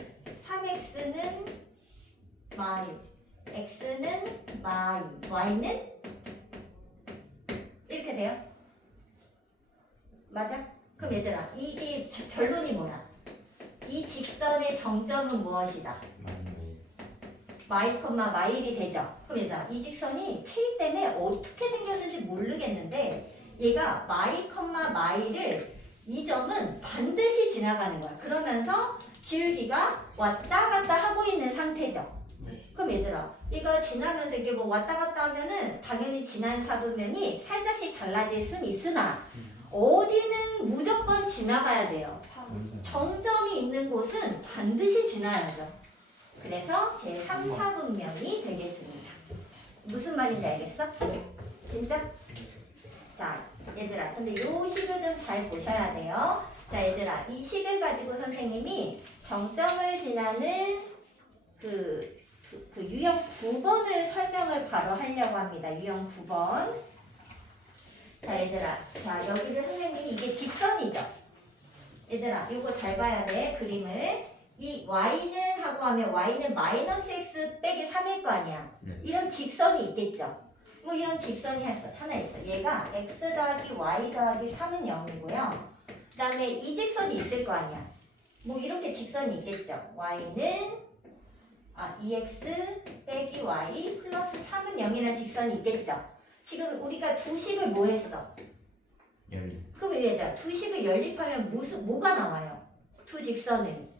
3x는 마6 x는 마2 y는 이렇게 돼요? 맞아? 그럼 얘들아 이게 결론이 뭐야? 이 직선의 정점은 무엇이다? 마이 컴마 마일이 되죠? 그럼 얘들아 이 직선이 K 때문에 어떻게 생겼는지 모르겠는데 얘가 마이 컴마 마일을 이 점은 반드시 지나가는 거야. 그러면서 기울기가 왔다 갔다 하고 있는 상태죠. 그럼 얘들아 이거 지나면서 이게 뭐 왔다 갔다 하면은 당연히 지난 사분면이 살짝씩 달라질 순 있으나 어디는 무조건 지나가야 돼요. 정점이 있는 곳은 반드시 지나야죠. 그래서 제 3, 4분면이 되겠습니다. 무슨 말인지 알겠어? 진짜? 자 얘들아 근데 요 식을 좀 잘 보셔야 돼요. 자 얘들아 이 식을 가지고 선생님이 정점을 지나는 그 유형 9번을 설명을 바로 하려고 합니다. 유형 9번. 자 얘들아 자 여기를 선생님이 이게 직선이죠. 얘들아 이거 잘 봐야 돼. 그림을. 이 y는 하고 하면 y는 마이너스 x 빼기 3일 거 아니야. 네. 이런 직선이 있겠죠. 뭐 이런 직선이 하나 있어. 얘가 x 더하기 y 더하기 3은 0이고요. 그 다음에 이 직선이 있을 거 아니야. 뭐 이렇게 직선이 있겠죠. y는 2x 빼기 y 플러스 3은 0이라는 직선이 있겠죠. 지금 우리가 두 식을 뭐 했어? 연립. 그럼 얘들아 두 식을 연립하면 뭐가 나와요? 두 직선은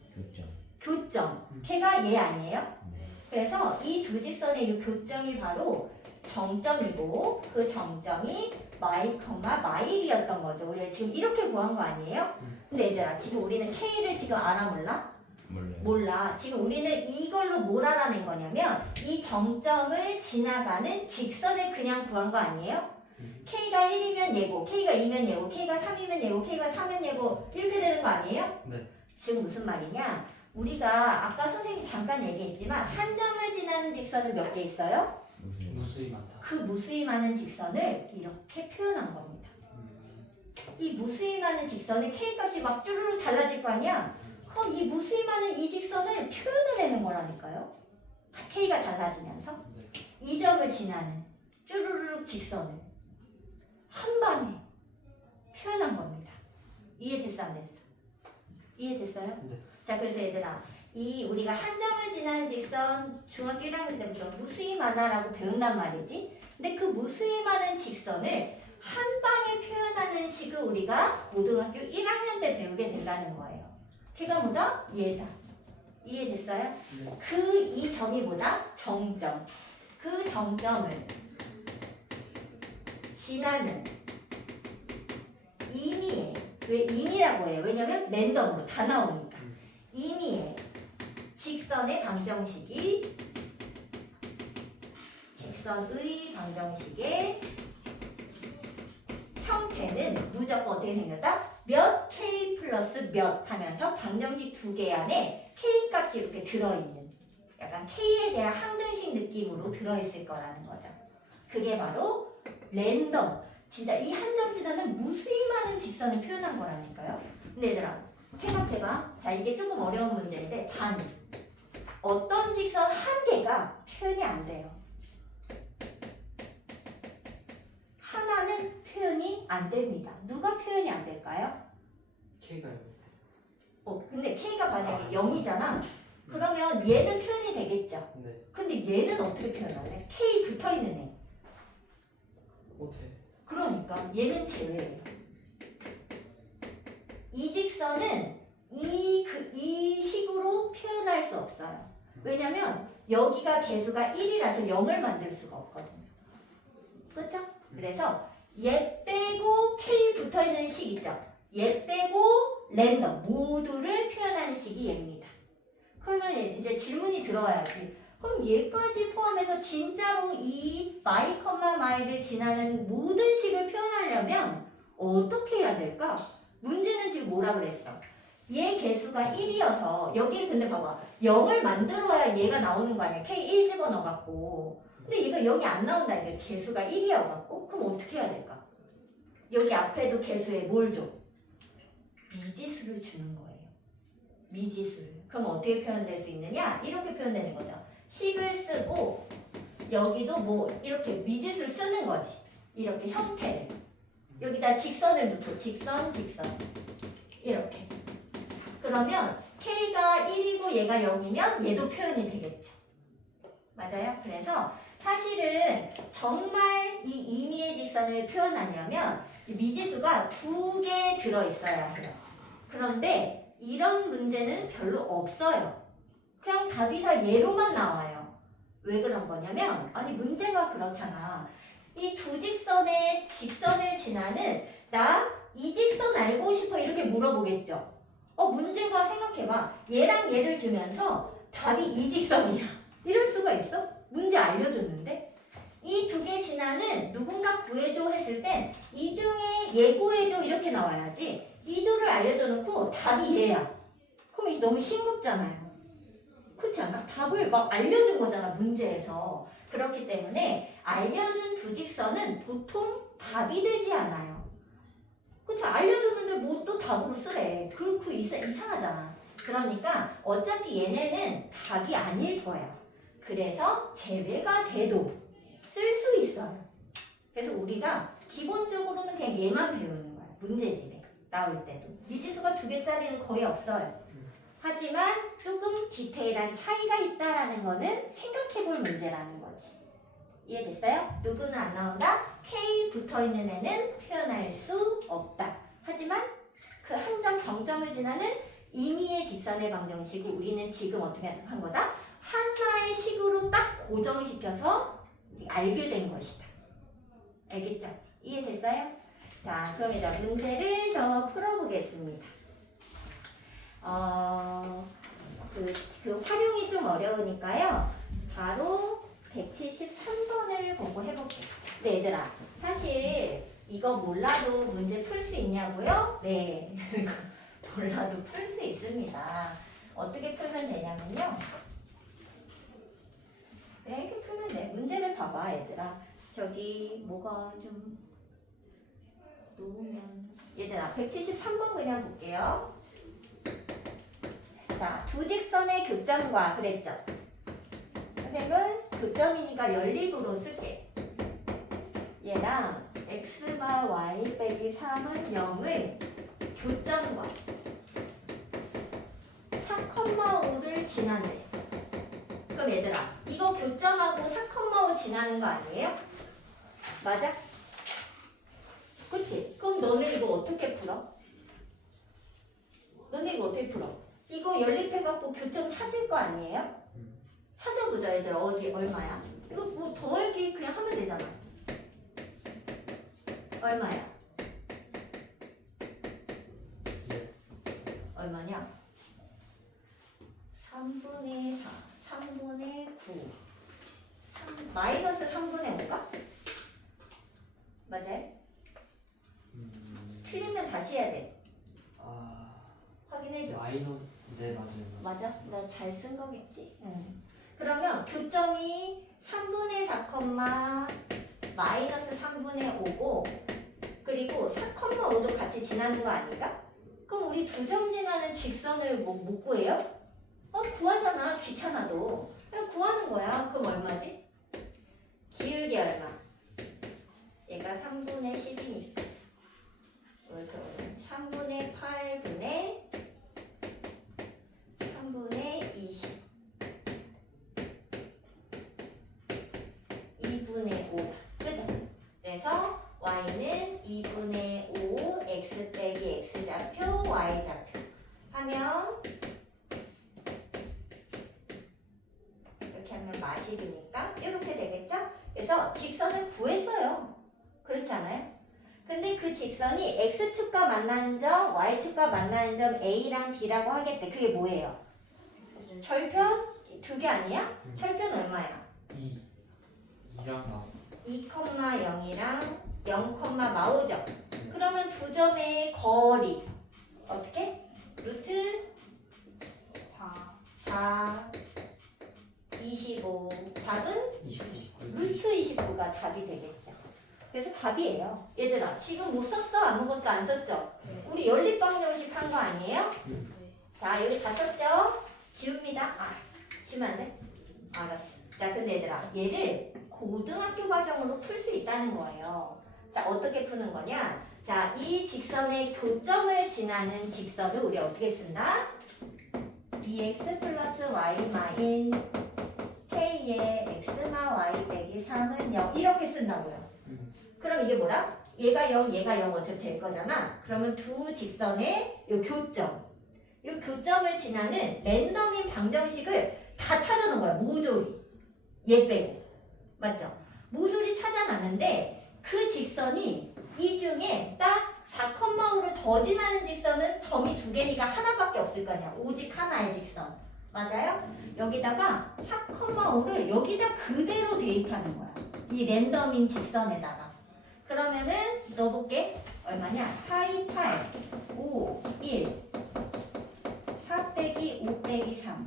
교점. 걔가 얘 아니에요? 네. 그래서 이 두 직선의 이 교점이 바로 정점이고 그 정점이 마이 컴마 마일이었던 거죠. 우리가 지금 이렇게 구한 거 아니에요? 근데 얘들아 지금 우리는 K를 지금 알아 몰라? 몰라요. 몰라. 지금 우리는 이걸로 뭘 알아낸 거냐면 이 정점을 지나가는 직선을 그냥 구한 거 아니에요? K가 1이면 얘고 K가 2면 얘고 K가 3이면 얘고 K가 4면 얘고 이렇게 되는 거 아니에요? 네. 지금 무슨 말이냐? 우리가 아까 선생님이 잠깐 얘기했지만 한 점을 지나는 직선은 몇 개 있어요? 무수히 많다. 그 무수히 많은 직선을 이렇게 표현한 겁니다. 이 무수히 많은 직선의 K값이 막 쭈루루 달라질 거 아니야? 그럼 이 무수히 많은 이 직선을 표현을 내는 거라니까요. K가 달라지면서 네. 이 점을 지나는 쭈루루룩 직선을 한 방에 표현한 겁니다. 이해됐어 안 됐어? 이해됐어요? 네. 자 그래서 얘들아 이 우리가 한 점을 지나는 직선 중학교 1학년 때부터 무수히 많아라고 배운단 말이지. 근데 그 무수히 많은 직선을 한 방에 표현하는 식을 우리가 고등학교 1학년 때 배우게 된다는 거예요. 걔가 뭐다? 얘다. 이해됐어요? 네. 그 이 점이 뭐다? 정점. 그 정점을 지나는 임의의 왜 임의라고 해요? 왜냐면 랜덤으로 다 나오니까. 임의의 직선의 방정식이 직선의 방정식의 형태는 무조건 어떻게 생겼다? 몇 k 플러스 몇 하면서 방정식 두 개 안에 k 값이 이렇게 들어있는 약간 k에 대한 항등식 느낌으로 들어있을 거라는 거죠. 그게 바로 랜덤. 진짜 이 한 점 지나는 무수히 많은 직선을 표현한 거라니까요. 근데 얘들아 생각해봐. 자 이게 조금 어려운 문제인데 단 어떤 직선 한 개가 표현이 안 돼요. 하나는 표현이 안 됩니다. 누가 표현이 안 될까요? K가요. 근데 K가 만약에 0이잖아. 그러면 얘는 표현이 되겠죠. 네. 근데 얘는 어떻게 표현할래? K 붙어있는 애. 못해. 그러니까 얘는 제외예요. 이 직선은 이 식으로 표현할 수 없어요. 왜냐면 여기가 개수가 1이라서 0을 만들 수가 없거든요. 그렇죠? 그래서 얘 빼고 K 붙어있는 식 있죠? 얘 빼고 랜덤 모두를 표현하는 식이 얘입니다. 그러면 이제 질문이 들어와야지. 그럼 얘까지 포함해서 진짜로 이 마이 컴마 마이를 지나는 모든 식을 표현하려면 어떻게 해야 될까? 문제는 지금 뭐라 그랬어? 얘 개수가 1이어서 여기를 근데 봐봐 0을 만들어야 얘가 나오는 거 아니야? K 1 집어넣어갖고 근데 얘가 0이 안 나온다니까 개수가 1이어갖고 그럼 어떻게 해야 될까? 여기 앞에도 개수에 뭘 줘? 미지수를 주는 거예요. 미지수를. 그럼 어떻게 표현될 수 있느냐? 이렇게 표현되는 거죠. 식을 쓰고 여기도 뭐 이렇게 미지수를 쓰는 거지. 이렇게 형태를. 여기다 직선을 넣고 직선 이렇게. 그러면 K가 1이고 얘가 0이면 얘도 표현이 되겠죠. 맞아요? 그래서 사실은 정말 이 임의의 직선을 표현하려면 미지수가 2개 들어있어야 해요. 그런데 이런 문제는 별로 없어요. 그냥 답이 다 얘로만 나와요. 왜 그런 거냐면 아니 문제가 그렇잖아. 이 두 직선의 직선을 지나는 나 이 직선 알고 싶어 이렇게 물어보겠죠. 문제가 생각해봐. 얘랑 얘를 주면서 답이 이 직선이야. 이럴 수가 있어? 문제 알려줬는데? 이 두 개 지나는 누군가 구해줘 했을 땐 이 중에 얘 구해줘 이렇게 나와야지. 이 둘을 알려줘 놓고 답이 얘야. 그럼 이게 너무 싱겁잖아요. 그렇지 않아? 답을 막 알려준 거잖아 문제에서. 그렇기 때문에 알려준 두 직선은 보통 답이 되지 않아요. 그쵸? 알려줬는데 뭐 또 답으로 쓰래. 그렇고 이상하잖아. 그러니까 어차피 얘네는 답이 아닐 거야. 그래서 제외가 돼도 쓸 수 있어요. 그래서 우리가 기본적으로는 그냥 얘만 배우는 거야. 문제집에 나올 때도. 미지수가 2개짜리는 거의 없어요. 하지만 조금 디테일한 차이가 있다라는 거는 생각해볼 문제라는 거지. 이해됐어요? 누구는 안 나온다? K 붙어있는 애는 표현할 수 없다. 하지만 그 한 점 정점을 지나는 임의의 직선의 방정식을 우리는 지금 어떻게 한 거다? 하나의 식으로 딱 고정시켜서 알게 된 것이다. 알겠죠? 이해됐어요? 자, 그럼 이제 문제를 더 풀어보겠습니다. 그 활용이 좀 어려우니까요. 바로 173번을 보고 해볼게요. 네, 얘들아. 사실 이거 몰라도 문제 풀 수 있냐고요? 네. 몰라도 풀 수 있습니다. 어떻게 풀면 되냐면요. 네, 이렇게 풀면 돼. 문제를 봐봐, 얘들아. 저기 뭐가 좀 놓으면 얘들아 173번 그냥 볼게요. 자, 두 직선의 교점과 그랬죠. 선생님은 교점이니까 연립으로 쓸게. 얘랑 x바 y 빼기 3은 0의 교점과 4,5를 지나네. 그럼 얘들아, 이거 교점하고 4,5 지나는 거 아니에요? 맞아? 그치? 그럼 너네 이거 어떻게 풀어? 너네 이거 어떻게 풀어? 이거 연립해갖고 교점 찾을 거 아니에요? 찾아보자 얘들. 어디 얼마야? 이거 뭐 더하기 그냥 하면 되잖아. 얼마야? 얼마냐? 3분의 4, 3분의 9, 마이너스 3분의 5가? 맞아요? 틀리면 다시 해야 돼. 아 확인해줘. 마이너스 네 맞아요. 맞아? 나 잘 쓴 거겠지? 응. 그러면 교점이 3분의 4, 마이너스 3분의 5고 그리고 4,5도 같이 지나는 거 아닌가? 그럼 우리 두 점 지나는 직선을 못 구해요? 구하잖아. 귀찮아도. 그냥 구하는 거야. 그럼 얼마지? 기울기 얼마? 얘가 3분의 10이니까. 이렇게 3분의 8분의 3분의 20. 2분의 5. 그죠? 그래서 y는 2분의 5 x 빼기 x좌표 y좌표 하면 이렇게 하면 마식이니까 이렇게 되겠죠? 그래서 직선을 구했어요. 그렇지 않아요? 근데 그 직선이 x축과 만나는 점, y축과 만나는 점 A랑 B라고 하겠대. 그게 뭐예요? 절편? 두 개 아니야? 절편 얼마야? 2랑 마 2,0이랑 0,마오죠. 그러면 두 점의 거리 어떻게? 루트 4, 25. 답은 29. 루트 29가 답이 되겠죠. 그래서 답이에요. 얘들아, 지금 못 썼어? 아무것도 안 썼죠? 우리 연립방정식 한 거 아니에요? 자, 여기 다 썼죠? 지웁니다. 지우면 안 돼? 알았어. 자, 근데 얘들아, 얘를 고등학교 과정으로 풀 수 있다는 거예요. 자, 어떻게 푸는 거냐? 자, 이 직선의 교점을 지나는 직선을 우리 어떻게 쓴다? 2x 플러스 y 마인 k의 x마 y 빼기 3은 0 이렇게 쓴다고요. 그럼 이게 뭐라? 얘가 0, 얘가 0 어차피 될 거잖아. 그러면 두 직선의 요 교점, 요 교점을 지나는 랜덤인 방정식을 다 찾아놓은 거야. 모조리. 얘 빼고. 맞죠? 모조리 찾아놨는데 그 직선이 이 중에 딱 4,5를 더 지나는 직선은 점이 두 개니까 하나밖에 없을 거냐. 오직 하나의 직선. 맞아요? 여기다가 4,5를 여기다 그대로 대입하는 거야. 이 랜덤인 직선에다가. 그러면은 넣어볼게. 얼마냐? 4, 2, 8, 5, 1, 4 빼기 5 빼기 3.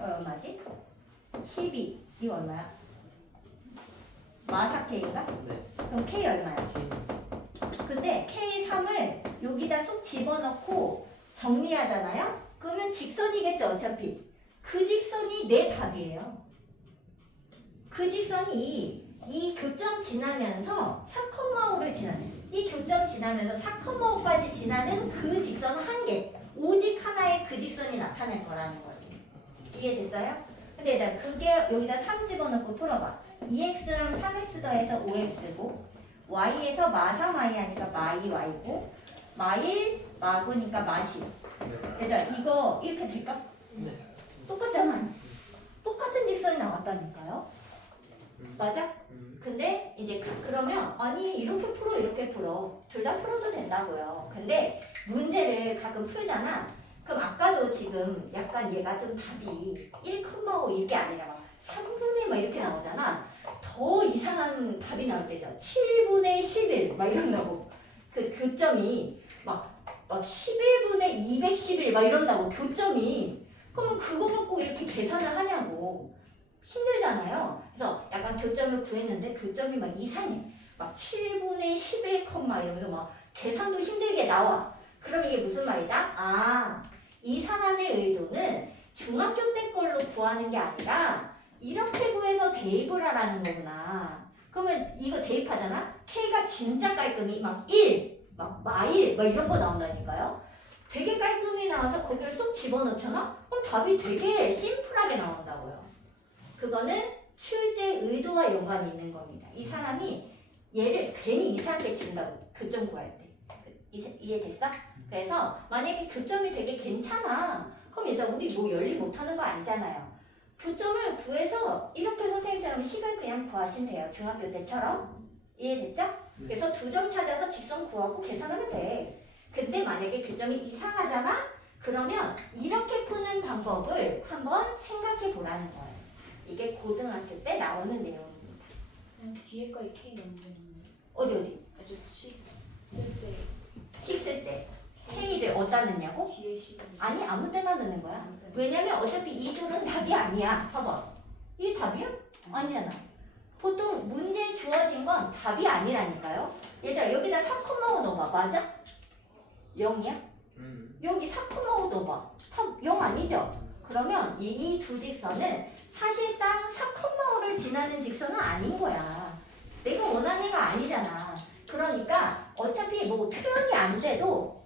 얼마지? 12. 이거 얼마야? 마사 K인가? 네. 그럼 K 얼마야? K 근데 K3을 여기다 쏙 집어넣고 정리하잖아요? 그러면 직선이겠죠, 어차피. 그 직선이 내 답이에요. 그 직선이 이 교점 지나면서 4,5를 지나는, 이 교점 지나면서 4,5까지 지나는 그 직선 한 개, 오직 하나의 그 직선이 나타날 거라는 거지. 이해됐어요? 근데 나 그게 여기다 3 집어넣고 풀어봐. 2x랑 3x 더해서 5x고 y에서 마3 y 하니까 마이 y고 마1 마고니까 마10. 그래서 이거 이렇게 될까? 네. 똑같잖아. 똑같은 직선이 나왔다니까요. 맞아? 근데 이제 그러면 아니 이렇게 풀어 이렇게 풀어 둘 다 풀어도 된다고요. 근데 문제를 가끔 풀잖아. 그럼 아까도 지금 약간 얘가 좀 답이 1,5 이게 아니라 막 3분의 막 이렇게 나오잖아. 더 이상한 답이 나올 때죠. 7분의 11 막 이런다고. 그 교점이 막 11분의 211 막 이런다고 교점이. 그러면 그거 갖고 이렇게 계산을 하냐고. 힘들잖아요. 그래서 약간 교점을 구했는데 교점이 막 이상해. 막 7분의 11, 이러면서 막 계산도 힘들게 나와. 그럼 이게 무슨 말이다? 아, 이 사람의 의도는 중학교 때 걸로 구하는 게 아니라 이렇게 구해서 대입을 하라는 거구나. 그러면 이거 대입하잖아? K가 진짜 깔끔히 막 1, 막 마일, 막 이런 거 나온다니까요? 되게 깔끔히 나와서 거기를 쏙 집어넣잖아? 그럼 답이 되게 심플하게 나온다고요. 그거는 출제 의도와 연관이 있는 겁니다. 이 사람이 얘를 괜히 이상하게 준다고. 교점 구할 때. 이해됐어? 그래서 만약에 교점이 되게 괜찮아. 그럼 일단 우리 뭐 열리 못하는 거 아니잖아요. 교점을 구해서 이렇게 선생님처럼 식을 그냥 구하시면 돼요. 중학교 때처럼. 이해됐죠? 그래서 2점 찾아서 직선 구하고 계산하면 돼. 근데 만약에 교점이 이상하잖아? 그러면 이렇게 푸는 방법을 한번 생각해 보라는 거예요. 이게 고등학교 때 나오는 내용입니다. 그냥 뒤에 거에 K 넣으면 되는데. 어디? 아주 쓸때 식 쓸 때 K를 어디다 넣냐고? 뒤에 식. 아니 아무 때나 넣는 거야. 왜냐면 어차피 이 줄은 답이 아니야. 봐봐. 이게 답이야? 아니잖아. 보통 문제에 주어진 건 답이 아니라니까요. 얘들아 여기다 4,5 넣어봐. 맞아? 0이야? 여기 4,5 넣어봐. 0 아니죠? 그러면 이 두 직선은 사실상 4,5를 지나는 직선은 아닌 거야. 내가 원하는 애가 아니잖아. 그러니까 어차피 뭐 표현이 안 돼도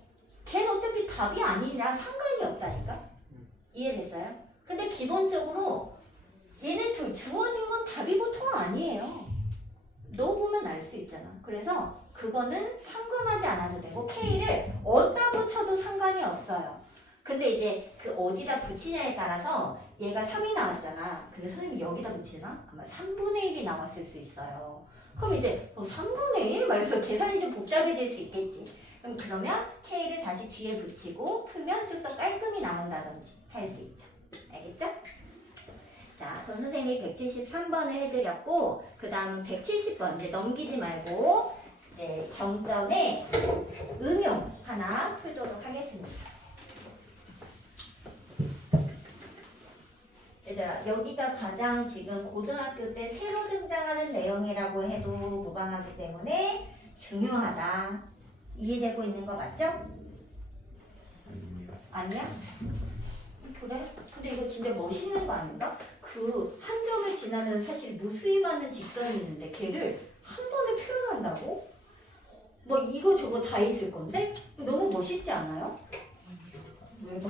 걔는 어차피 답이 아니라 상관이 없다니까. 이해됐어요? 근데 기본적으로 얘네 둘 주어진 건 답이 보통 아니에요. 넣어보면 알 수 있잖아. 그래서 그거는 상관하지 않아도 되고 K를 어디다 붙여도 상관이 없어요. 근데 이제 그 어디다 붙이냐에 따라서 얘가 3이 나왔잖아. 근데 선생님이 여기다 붙이나? 아마 3분의 1이 나왔을 수 있어요. 그럼 이제 3분의 1? 막 이래서 계산이 좀 복잡해질 수 있겠지. 그러면 K를 다시 뒤에 붙이고 풀면 좀 더 깔끔히 나온다든지 할 수 있죠. 알겠죠? 자, 그럼 선생님이 173번을 해드렸고 그 다음은 170번 이제 넘기지 말고 이제 정점의 응용 하나 풀도록 하겠습니다. 얘들아 여기가 가장 지금 고등학교 때 새로 등장하는 내용이라고 해도 무방하기 때문에 중요하다. 이해되고 있는 거 맞죠? 아니야? 그래? 근데 이거 진짜 멋있는 거 아닌가? 그 한 점을 지나면 사실 무수히 많은 직선이 있는데 걔를 한 번에 표현한다고? 뭐 이거 저거 다 있을 건데? 너무 멋있지 않아요? 왜 봐?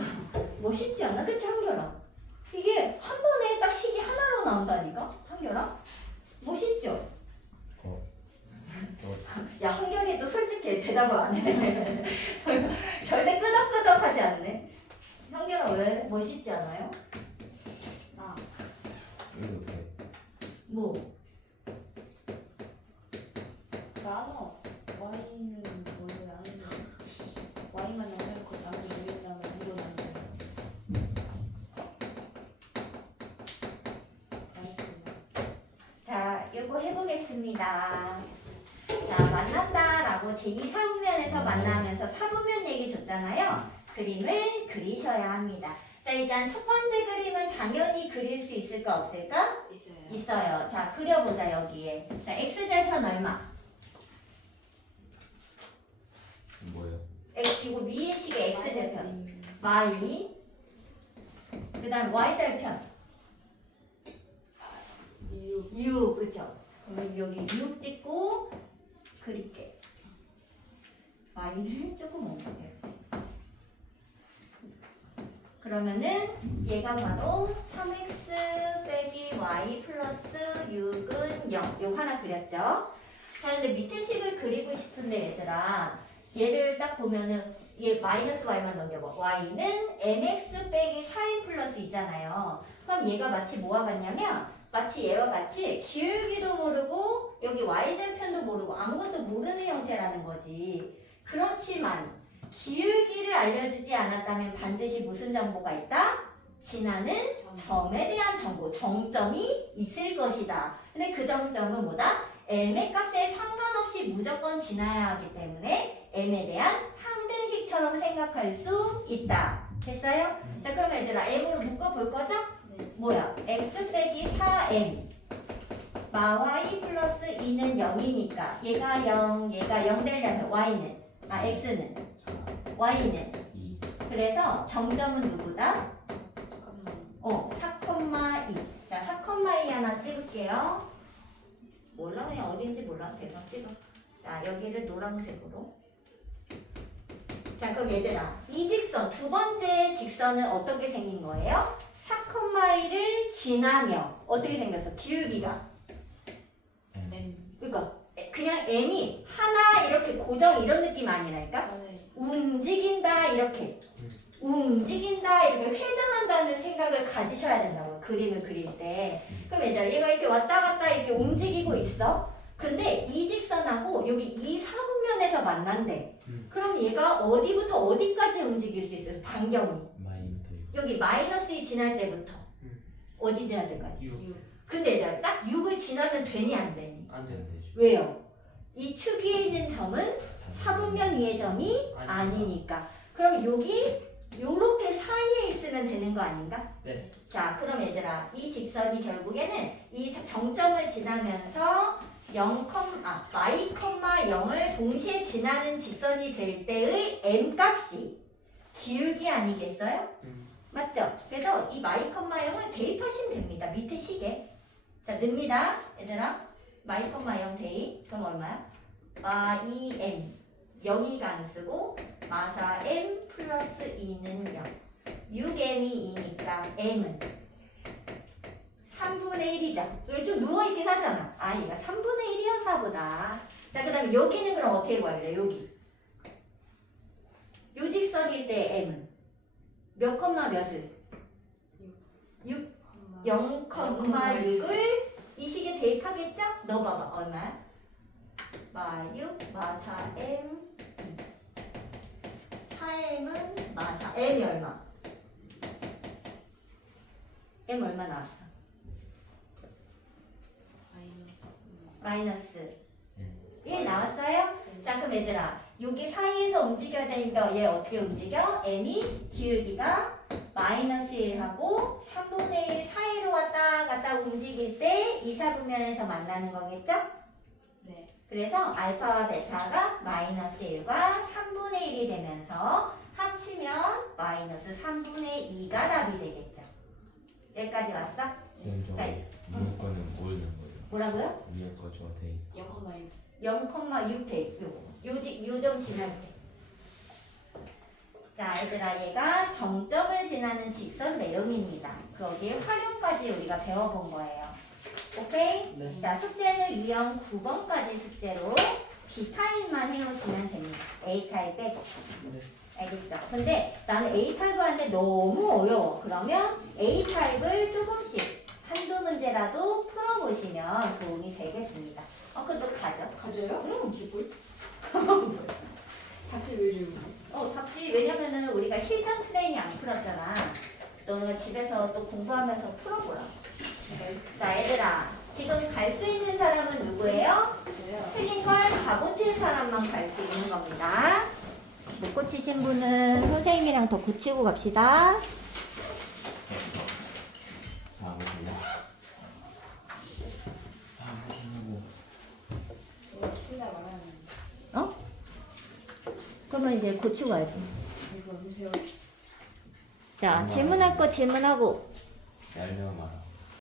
멋있지 않아? 그치 한결아? 이게 한 번에 딱 식이 하나로 나온다니까? 한결아? 멋있죠? 야 한결이도 솔직히 대답을 안 해. 절대 끄덕끄덕하지 않네. 한결아 왜 멋있지 않아요? 아, 이거 어떻게? 뭐? 나눠. Y는 원래 안 돼. Y만 넣어놓고 나머지 모른다면 이거 넣는 자, 요거 해보겠습니다. 자, 만난다라고 제2사분면에서 만나면서 사분면 얘기 줬잖아요. 그림을 그리셔야 합니다. 자, 일단 첫 번째 그림은 당연히 그릴 수 있을까 없을까? 있어요. 있어요. 자, 그려보자 여기에. 자, x절편 얼마? 뭐예요? 이거 위에 식의 x절편 y. 그 다음 y절편 6, 그쵸? 그럼 여기 6 찍고 그릴게. y를 조금 옮겨요. 그러면은 얘가 바로 3x 빼기 y 플러스 6은 0. 요 하나 그렸죠? 자, 근데 밑에 식을 그리고 싶은데 얘들아, 얘를 딱 보면은 얘 마이너스 y만 넘겨봐. y는 mx 빼기 4n 플러스 2잖아요. 그럼 얘가 마치 뭐와 같냐면 마치 얘와 같이 기울기도 모르고 여기 y절편도 모르고 아무것도 모르는 형태라는 거지. 그렇지만 기울기를 알려주지 않았다면 반드시 무슨 정보가 있다? 지나는 점에 대한 정보, 정점이 있을 것이다. 근데 그 정점은 뭐다? m의 값에 상관없이 무조건 지나야 하기 때문에 m에 대한 항등식처럼 생각할 수 있다. 됐어요? 자, 그럼 얘들아 m으로 묶어볼 거죠? 뭐야? x 빼기 4n y 플러스 2는 0이니까 얘가 0, 얘가 0 되려면 y는 x는 4, y는 2, 그래서 정점은 누구다? 잠깐만. 4,2. 자, 4,2 하나 찍을게요. 몰라, 그냥 어딘지 몰라. 대강 찍어. 자, 여기를 노란색으로. 자, 그럼 얘들아, 이 직선, 두 번째 직선은 어떻게 생긴 거예요? 4,2를 지나며 어떻게 생겼어? 기울기가. M. 그러니까 그냥 n이 하나 이렇게 고정 이런 느낌 아니라니까? 아, 네. 움직인다 이렇게. 움직인다 이렇게 회전한다는 생각을 가지셔야 된다고 그림을 그릴 때. 그럼 얘들아 얘가 이렇게 왔다 갔다 이렇게 움직이고 있어. 근데 이 직선하고 여기 이 사분면에서 만난대. 그럼 얘가 어디부터 어디까지 움직일 수 있어요? 반경이. 마이부터 여기 -2 지날 때부터 어디 지날 때까지? 6. 근데 얘들아 딱 6을 지나면 되니 안 되니? 안 안 돼. 되죠. 왜요? 이 축 위에 있는 점은 사분면 위의 점이 아니니까. 아니니까. 그럼 여기 요렇게 사이에 있으면 되는 거 아닌가? 네. 자, 그럼 얘들아, 이 직선이 결국에는 이 정점을 지나면서 y,0을 동시에 지나는 직선이 될 때의 m 값이 기울기 아니겠어요? 맞죠? 그래서 이 y,0을 대입하시면 됩니다. 밑에 식에. 자, 늡니다. 얘들아, y,0 대입. 그럼 얼마야? 2n. 0이가 안 쓰고 마사 m 플러스 2는 0. 6m이 2니까 m은 3분의 1이죠. 여기 좀 누워있긴 하잖아. 아, 얘가 3분의 1이었나 보다. 자, 그 다음에 여기는 그럼 어떻게 구할래? 여기. 요 직선일 때 m은 몇 컴마 몇을? 6, 0,6을 이 식에 대입하겠죠? 넣어봐봐. 얼마야? 마6 마사 m 4m은 마사 m이 얼마? m 얼마 나왔어? 마이너스 1 나왔어요? 자, 그럼 얘들아 여기 사이에서 움직여야 되니까 얘 어떻게 움직여? m이 기울기가 마이너스 1하고 3분의 1 사이로 왔다 갔다 움직일 때 이 사분면에서 만나는 거겠죠? 네. 그래서 알파와 베타가 마이너스 1과 3분의 1이 되면서 합치면 마이너스 3분의 2가 답이 되겠죠. 여기까지 왔어? 쌤 저거 자, 위에 거는 뭐 있는 거죠? 뭐라고요? 위에 거 저거 돼 0,6. 0,6 대 요점 지날 때. 자, 얘들아 얘가 정점을 지나는 직선 내용입니다. 거기에 활용까지 우리가 배워본 거예요. 오케이? 네. 자, 숙제는 유형 9번까지 숙제로 B타입만 해오시면 됩니다. A타입 빼고. 네. 알겠죠? 근데 나는 A타입을 하는데 너무 어려워. 그러면 A타입을 조금씩 한두 문제라도 풀어보시면 도움이 되겠습니다. 그것도 가죠. 가져요? 기쁠? 갑자기 왜 이러는 답지. 왜냐면은 우리가 실전 플레이니 안 풀었잖아. 너 집에서 또 공부하면서 풀어보라. 자, 얘들아. 지금 갈 수 있는 사람은 누구예요? 저요? 틀린 걸 다 고칠 사람만 갈 수 있는 겁니다. 못 고치신 분은 선생님이랑 더 고치고 갑시다. 다 보시냐? 다 보시냐고. 이거 틀다 말하는 어? 그러면 이제 고치고 가야지. 이거 보세요. 자, 질문할 거 질문하고. 얄미워 말아.